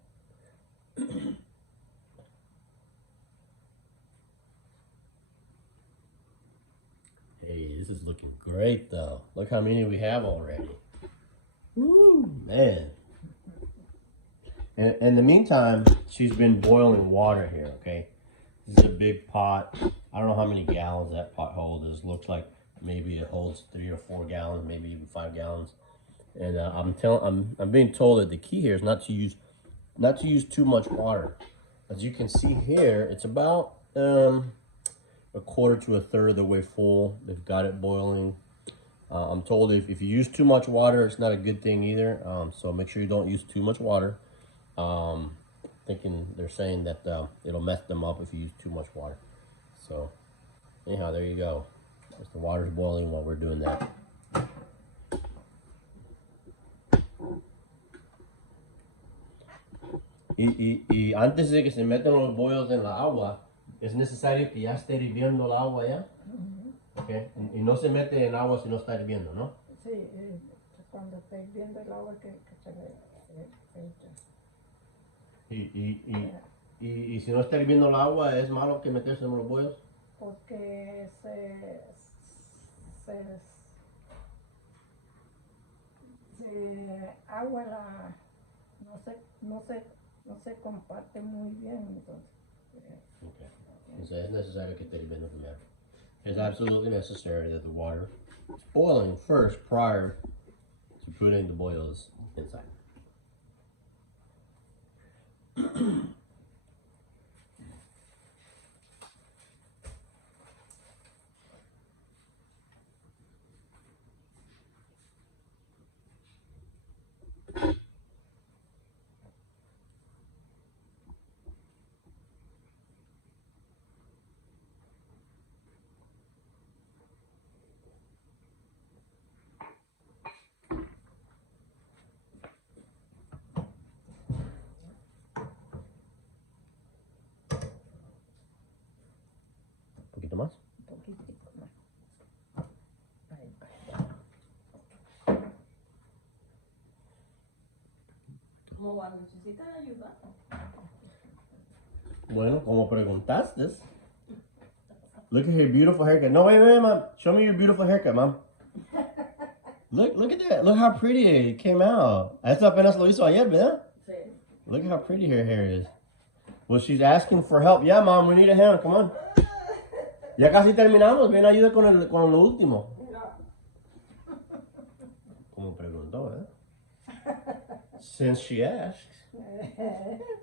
Hey, this is looking great though. Look how many we have already. Woo, man. And in the meantime, she's been boiling water here, okay? This is a big pot. I don't know how many gallons that pot holds. It looks like maybe it holds 3 or 4 gallons, maybe even 5 gallons. And I'm being told that the key here is not to use too much water. As you can see here, it's about a quarter to a third of the way full. They've got it boiling. I'm told if you use too much water, it's not a good thing either. So make sure you don't use too much water. They're saying that it'll mess them up if you use too much water. So anyhow, there you go. As the water's boiling while we're doing that. Y antes de que se metan los bollos en la agua, es necesario que ya esté hirviendo el agua ya. Okay. Y no se mete en agua si no está hirviendo, ¿no? Sí, cuando está hirviendo el agua que se le echa. Y si no está hirviendo el agua, ¿es malo que meterse en los bollos? Porque se agua no se comparte muy bien, entonces. Okay. Entonces es necesario que esté hirviendo primero. It's absolutely necessary that the water is boiling first prior to putting the bollos inside. más. Un poquitico más. Ahí. ¿Cómo va? ¿Necesitas ayuda? Bueno, como preguntaste. Look at her beautiful haircut. No, wait, mom. Show me your beautiful haircut, mom. Look at that. Look how pretty it came out. Esto apenas lo hizo ayer, ¿verdad? Sí. Look at how pretty her hair is. Well, she's asking for help. Yeah, mom, we need a hand. Come on. Ya casi terminamos. Ven, ayuda con lo último. Como preguntó, ¿eh? Since she asked.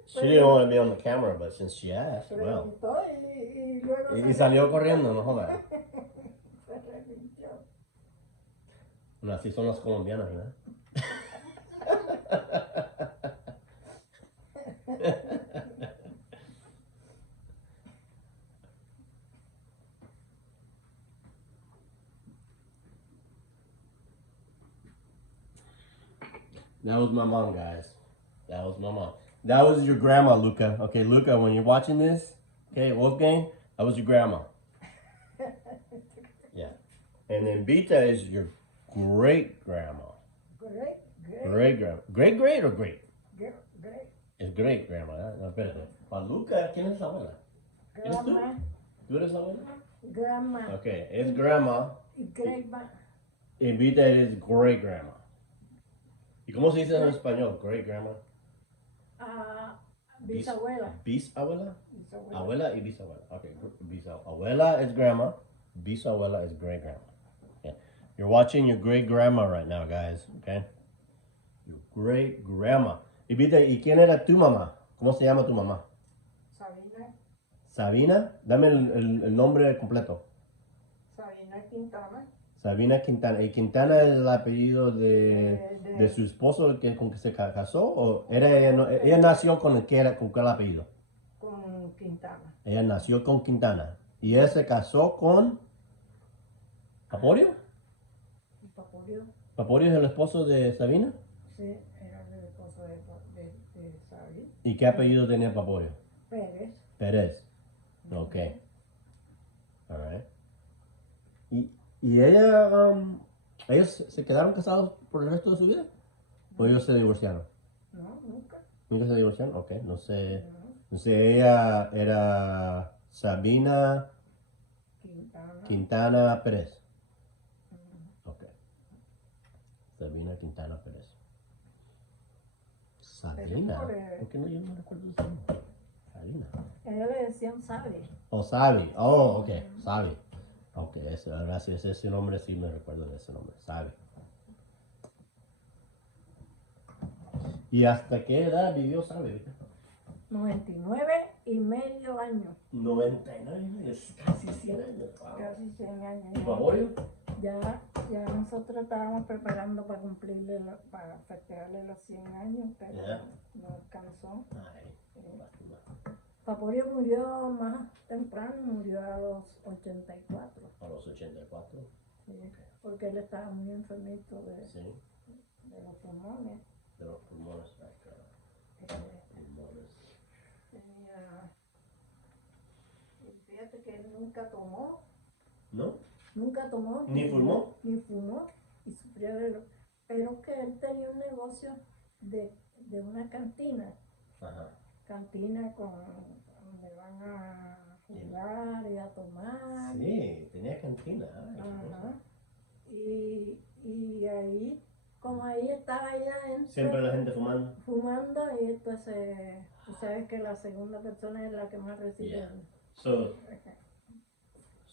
She didn't want to be on the camera, but since she asked, well. Preguntó y luego Y salió corriendo, no jodas. se arrepintió. No, así son las colombianas, ¿verdad? That was my mom, guys. That was my mom. That was your grandma, Luca. Okay, Luca, when you're watching this, okay, Wolfgang, that was your grandma. Yeah. And then Bita is your great grandma. Great. Great grandma. Great or great? Great. Es great grandma. No, espérate. Para Luca, ¿quién es la abuela? ¿Eres tú? Grandma. ¿Tú eres la abuela? Grandma. Okay, es grandma. Y grandma. Y Bita es great grandma. ¿Y cómo se dice en español? Great grandma. Bisabuela. Bisabuela. Bisabuela. Abuela y bisabuela. Okay, abuela is grandma. Bisabuela is great grandma. Okay. You're watching your great grandma right now, guys. Okay. Your great grandma. Y Bita, ¿y quién era tu mamá? ¿Cómo se llama tu mamá? Sabina. Sabina. Dame el nombre completo. Sabina Quintana. Sabina Quintana. ¿Y Quintana es el apellido de su esposo con que se casó? ¿O ella nació con qué apellido? Con Quintana. Ella nació con Quintana. ¿Y ella se casó con Paporio? Paporio. ¿Paporio es el esposo de Sabina? Sí, era el esposo de Sabina. ¿Y qué apellido tenía Paporio? Pérez. Pérez. Ok. Alright. ¿Y ellos se quedaron casados por el resto de su vida? ¿O ellos se divorciaron? No, nunca. ¿Nunca se divorciaron? Ok, no sé. No. Entonces ella era Sabina Quintana Pérez. Ok. Sabina Quintana Pérez. Sabina. ¿Por qué no? Yo no recuerdo su nombre. Sabina. Ella le decían Sabi. Oh, Sabi. Oh, ok. Sabi. Ok, gracias. Ese nombre sí me recuerdo de ese nombre. Sabi. ¿Y hasta qué edad vivió Sabi? 99 y medio años. 99, es casi 100 años. Wow. Casi 100 años. ¿Y Paporio? Ya nosotros estábamos preparando para cumplirle, para festejarle los 100 años, pero Yeah. no alcanzó. Ay, lástima. Paporio murió más temprano, murió a los 84. A los 84. Sí, porque él estaba muy enfermito Sí, de los pulmones. de los pulmones. Pulmones. Tenía, y fíjate que él nunca tomó, ¿No? ¿Ni fumó? Ni fumó y sufría pero que él tenía un negocio de una cantina. Ajá. Cantina donde van a jugar y a tomar. Sí, tenía cantina. Ay, Ajá. Y ahí, como ahí estaba ahí adentro, siempre la gente fumando. fumando, y entonces tú sabes que la segunda persona es la que más recibe. Yeah. So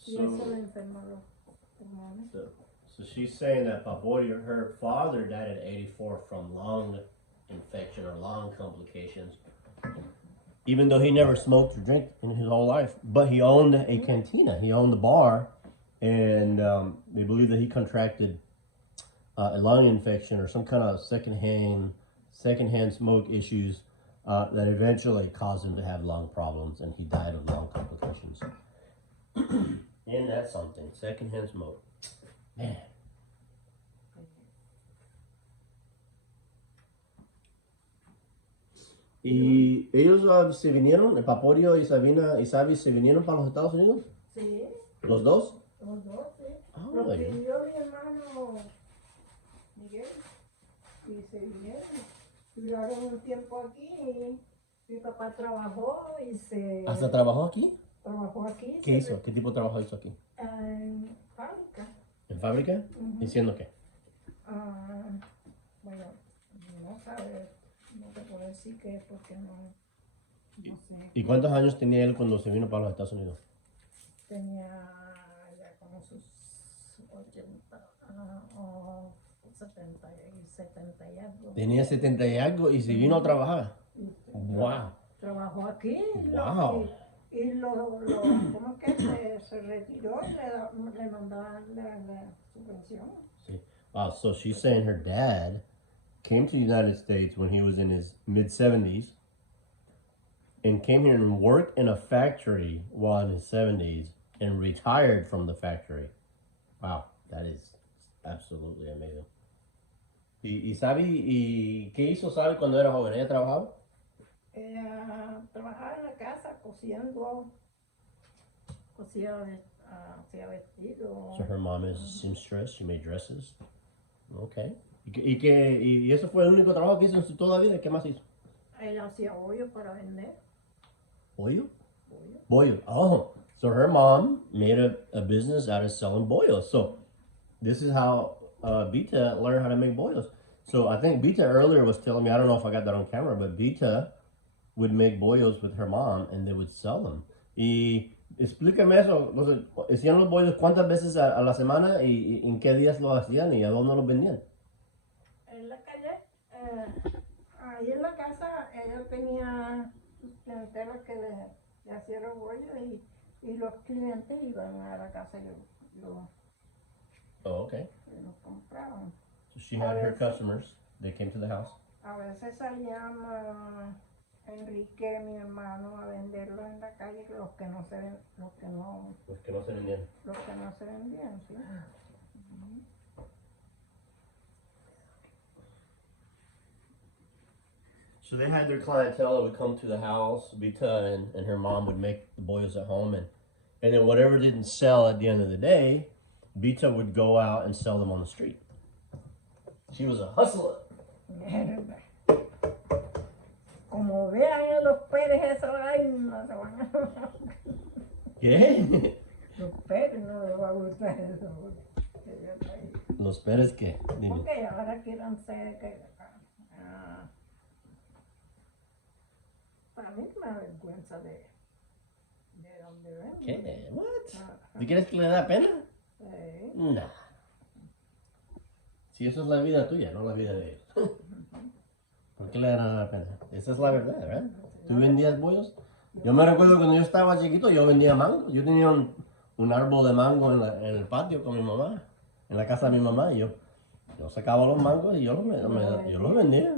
Y eso le enfermó los pulmones. So she's saying that Paporio, her father died at 84 from lung infection or lung complications. Even though he never smoked or drank in his whole life, but he owned a cantina, he owned the bar, and they believe that he contracted a lung infection or some kind of secondhand smoke issues that eventually caused him to have lung problems, and he died of lung complications. And that's something, secondhand smoke. Man. ¿Y ellos se vinieron, el Paporio y Sabina y Sabi se vinieron para los Estados Unidos? Sí, Los dos? Los dos, sí. Oh, Los really? pidió mi hermano Miguel y se vinieron. Duraron un tiempo aquí y mi papá trabajó y se... ¿Hasta trabajó aquí? Trabajó aquí. ¿Qué hizo? ¿Qué tipo de trabajo hizo aquí? En fábrica. ¿En fábrica? Ujú. ¿Diciendo qué? Bueno, no sabe, no te puedo decir qué es porque no sé. ¿Y cuántos años tenía él cuando se vino para los Estados Unidos? Tenía ya como sus 80 o 70 y algo. Tenía 70 y algo y se vino a trabajar. Wow. Trabajó aquí. Wow. Y ¿cómo que se retiró y le mandaban la subvención? Sí. Wow, so she's saying her dad came to the United States when he was in his mid-70s and came here and worked in a factory while in his 70s and retired from the factory. Wow, that is absolutely amazing. ¿Y sabe, y qué hizo, sabe, cuando era joven? ¿Ella trabajaba? Trabajaba en la casa cosiendo, hacía vestidos. So her mom is a seamstress, she made dresses. Okay. ¿Y eso fue el único trabajo que hizo en toda la vida? ¿Qué más hizo? Ella hacía hoyo para vender. Bollo? Bollo. Bollos. Oh, so her mom made a business out of selling bollos. So this is how Bita learned how to make bollos. So I think Bita earlier was telling me, I don't know if I got that on camera, but Bita would make bollos with her mom and they would sell them. Y explícame eso, hacían los bollos cuántas veces a la semana y en qué días lo hacían y a dónde los vendían. En la calle, ahí en la casa, ella tenía sus clientelas que le hacían los bollos y los clientes iban a la casa y Oh, okay. los compraban. So she had her customers, they came to the house. A veces salían Enrique, mi hermano, a venderlos en la calle, los que no se vendían, Los que no se vendían. sí. So they had their clientele that would come to the house. Bita and her mom would make the bollos at home, and then whatever didn't sell at the end of the day, Bita would go out and sell them on the street. She was a hustler. Como vean a los Pérez esos, ay, no se van a... ¿Qué? Los Pérez no les va a gustar eso. Los Pérez, ¿qué? Dime. Porque ahora quieren ser para mí es una vergüenza de donde ven. ¿Qué? What? ¿Tú quieres que le da pena? Sí. Nah. Si eso es la vida tuya, no la vida de ellos. ¿Por qué le da la pena? Esa es la verdad, ¿verdad? ¿Tú vendías bollos? Yo me recuerdo cuando yo estaba chiquito, yo vendía mango. Yo tenía un árbol de mango en el patio con mi mamá, en la casa de mi mamá, y yo sacaba los mangos y yo los vendía.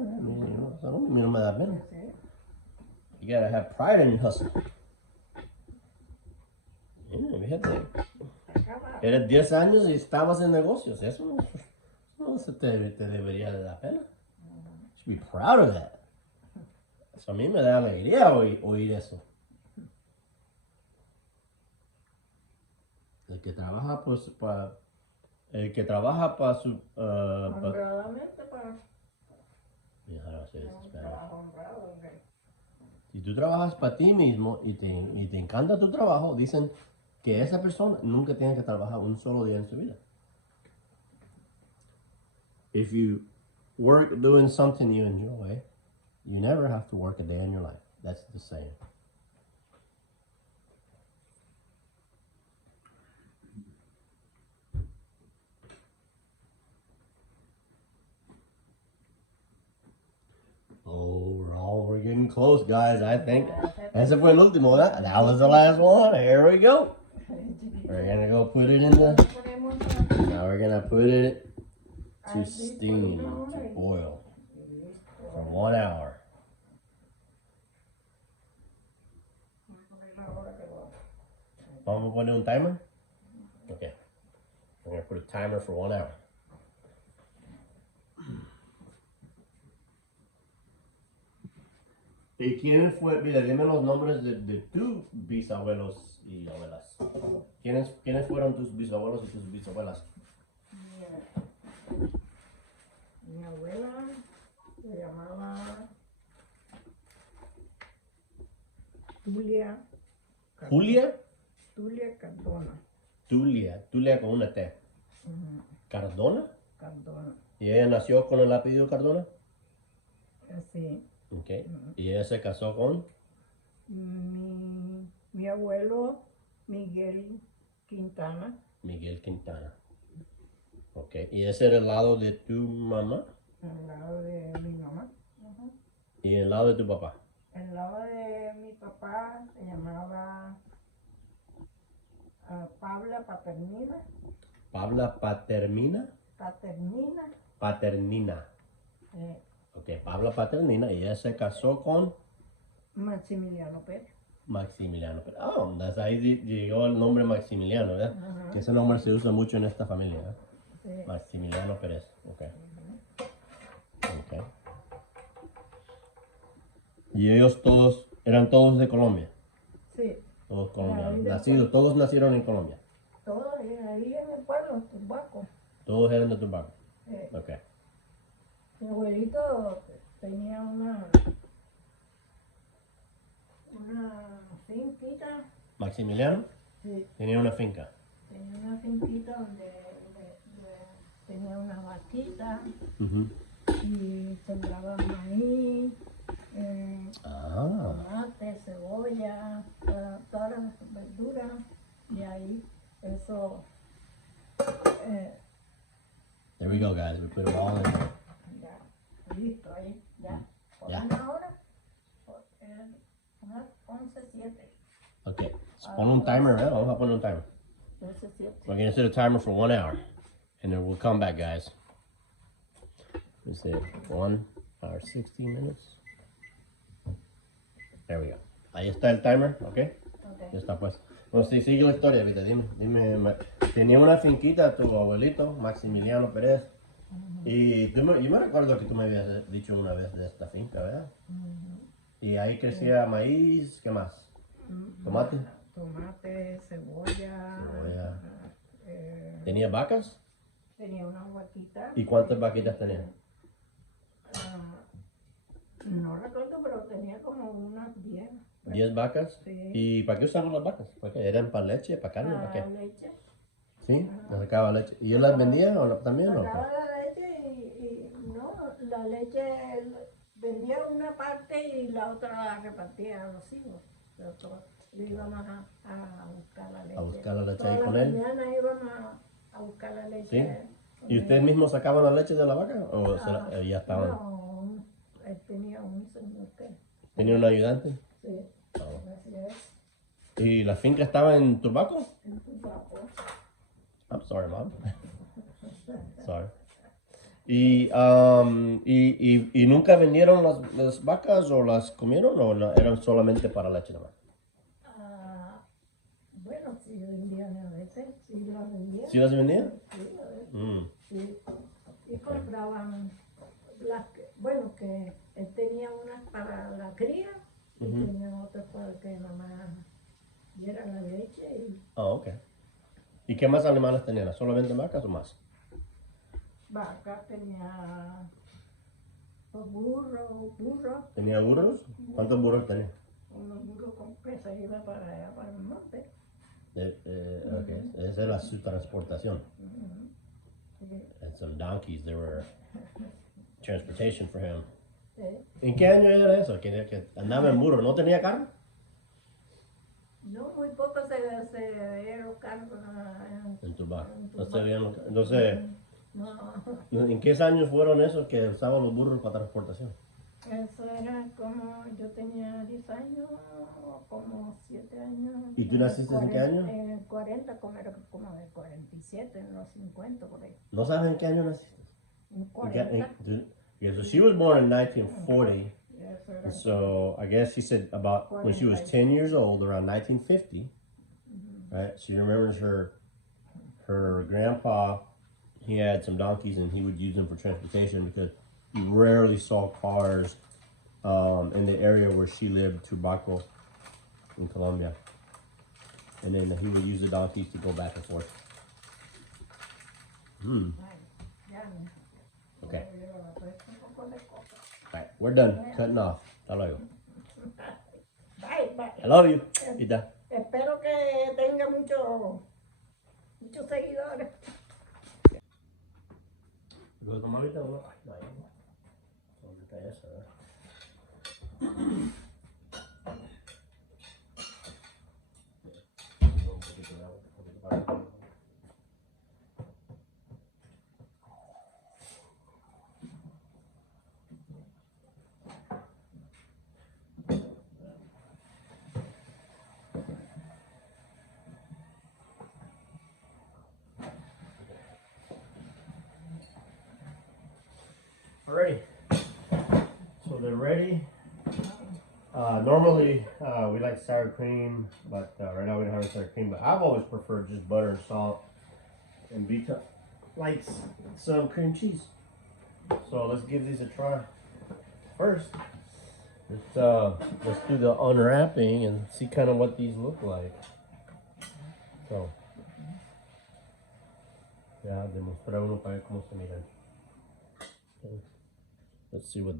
Eso a mí no me da pena. You gotta have pride in your hustle. Fíjate. Eres 10 años y estabas en negocios. Eso no se te debería de dar pena. You should be proud of that. Eso a mí me da alegría oír eso. El que trabaja para su... Honradamente para... Si tú trabajas para ti mismo y te encanta tu trabajo, dicen que esa persona nunca tiene que trabajar un solo día en su vida. If you work doing something you enjoy, you never have to work a day in your life. That's the saying. Oh, we're getting close, guys. I think ese fue el último, ¿verdad? That was the last one. Here we go. We're gonna go put it in the. Now we're gonna put it to steam, to boil for 1 hour. Vamos a poner un timer? Okay. We're gonna put a timer for 1 hour. ¿Y quién fue? Mira, dime los nombres de tus bisabuelos y abuelas. ¿Quiénes fueron tus bisabuelos y tus bisabuelas? Mi abuela se llamaba Julia. Julia. Julia Cardona. Tulia con una T. Ujú, Cardona. Cardona. ¿Y ella nació con el apellido Cardona? Sí. Ok. ¿Y ella se casó con? Mi abuelo Miguel Quintana. Miguel Quintana. Ok. ¿Y ese era el lado de tu mamá? Al lado de mi mamá. Ujú. ¿Y el lado de tu papá? El lado de mi papá se llamaba Pabla Paternina. Pabla Paternina. Paternina. Ok, Pabla Paternina. Y ella se casó con Maximiliano Pérez. Maximiliano. Oh, desde ahí llegó el nombre Maximiliano, ¿verdad? Ajá. Que ese nombre se usa mucho en esta familia, ¿verdad? Sí. Maximiliano Pérez. Ok. Ok. Y ellos eran todos de Colombia. Sí. Todos Ahí colombianos. de Todos nacieron en Colombia. Todo ahí en el pueblo, Tumbaco. Todos eran de Tupac. Eh, Ok. Mi abuelito tenía una finquita. Maximiliano Sí. tenía una finca. Tenía una finquita donde tenía una vaquita Ujú. y sembraba maíz, tomate, cebolla, todas las verduras. Y ahí eso There we go, guys. We put it all in. ya listo ahí, ya. Por Ya. una hora, unas 11:07. Ok. Pon un timer, ¿verdad? Vamos a poner un timer. 11:07. We're going to set a timer for 1 hour. And then we'll come back, guys. Let's say 1 hour, 60 minutes. There we go. Ahí está el timer, ¿ok? Okay. Ya está pues. Bueno, sí, sigue la historia, Bita. Dime. Tenía una finquita tu abuelito, Maximiliano Pérez. Y yo me recuerdo que tú me habías dicho una vez de esta finca, ¿verdad? Y ahí crecía maíz, ¿qué más? ¿Tomate? Tomate, cebolla. Cebolla. eh, ¿Tenía vacas? Tenía una vaquita. ¿Y cuántas vaquitas tenía? No recuerdo, pero tenía como unas 10. 10 vacas. Sí. ¿Y para qué usaban las vacas? ¿Para qué? ¿Eran para leche, para carne, para qué? Leche. Sí, les sacaba leche. ¿Y yo las vendía o también o Sacaba qué? la leche y no, la leche vendía una parte y la otra la repartía a los hijos. Nosotros íbamos a buscar la leche. A buscar la leche Todas ahí las con él. mañanas íbamos a buscar la leche. ¿Sí? con ¿Y él. ustedes mismos sacaban la leche de la vaca o ya estaban? No, él tenía un señor que. ¿Tenía un ayudante? Sí, Oh. así es, ¿Y la finca estaba en Turbaco? en Tumbaco. I'm sorry, Mom. Sorry. ¿Y nunca vendieron las vacas o las comieron o eran solamente para leche nomás? Bueno, sí vendían a veces, sí las vendían. ¿Sí las vendían? Sí, a veces, Mm. sí. Y compraban bueno, que él tenía unas para la cría y tenía otras para que mamá diera la leche y Ah, ok. ¿Y qué más animales tenían? ¿Solamente vacas o más? vaca, tenía burros, ¿Tenía burros? ¿Cuántos burros tenía? unos burros con que se iba para allá, para el monte. Okay. Esa era su transportación. Sí, And some donkeys, they were transportation for him. sí. ¿En qué año era eso? Que andaba en burro, ¿no tenía carro? No, muy poco se veían los carros En Tubac. en No se Tubac. veían entonces, No, ¿en qué años fueron esos que usaban los burros para transportación? eso era como, yo tenía 10 años, como 7 años. ¿Y tú naciste en qué año? En el 40, como era como de 47, en los 50 por ahí. ¿No sabes en qué año naciste? En 40. Yeah, so she was born in 1940. Eso era. And so I guess she said about when she was 10 years old, around 1950, right? She remembers her grandpa. He had some donkeys, and he would use them for transportation because you rarely saw cars in the area where she lived, Tubaco, in Colombia. And then he would use the donkeys to go back and forth. Ay, ya, mija. Okay. Yo llevo la puesta un poco de coca. Alright, we're done. Cutting off. Hasta luego. Bye, bye. I love you. Bita. Espero que tenga muchos seguidores. ¿Lo tomamos ahorita o no? No, ya no. Ahorita eso, ¿verdad? Un poquito de agua, un poquito para acá. Alrighty, so they're ready. Normally we like sour cream, but right now we don't have sour cream. But I've always preferred just butter and salt. And Bita likes some cream cheese. So let's give these a try. First, let's do the unwrapping and see kind of what these look like. So, ya demostrar uno para ver cómo se miran. Okay. Let's see what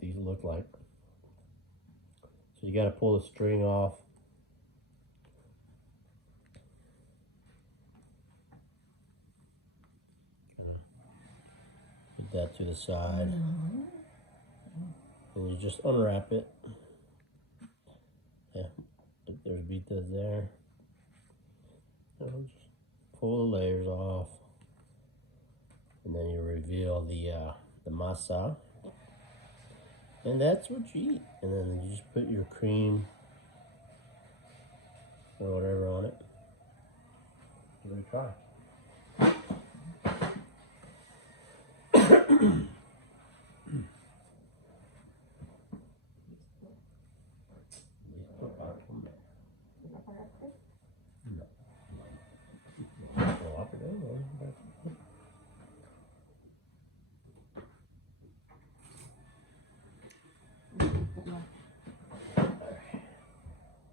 these look like. So you got to pull the string off. Put that to the side. And you just unwrap it. Yeah, there's Bita's there. And just pull the layers off. And then you reveal the masa. And that's what you eat. And then you just put your cream or whatever on it. Give it a try. Listo para comer. ¿La apagaste? No. Lo apagué, ¿no?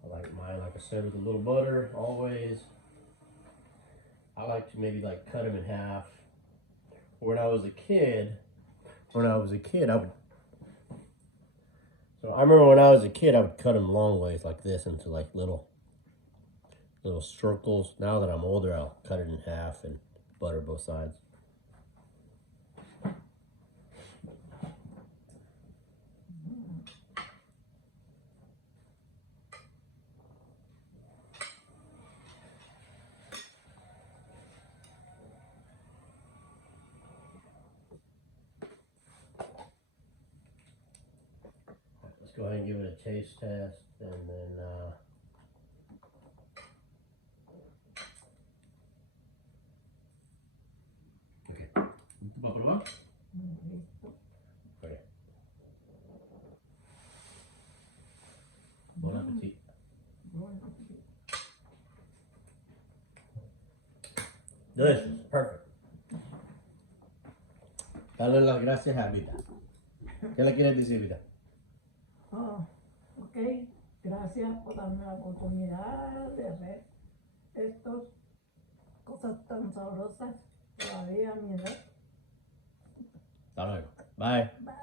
I like mine, like I said, with a little butter, always. I like to maybe like cut them in half. When I was a kid, I would. So I remember when I was a kid, I would cut them long ways like this into like little circles. Now that I'm older, I'll cut it in half and butter both sides. Let's go ahead and give it a taste test, and then okay. ¿Va a probar? Listo. Okay. Bon appetit. Bueno. Delicious, perfect. Dale las gracias a Bita. ¿Qué le quieres decir, Bita? Oh, ok. Gracias por darme la oportunidad de hacer estas cosas tan sabrosas todavía a mi edad. Hasta luego. Bye. Bye.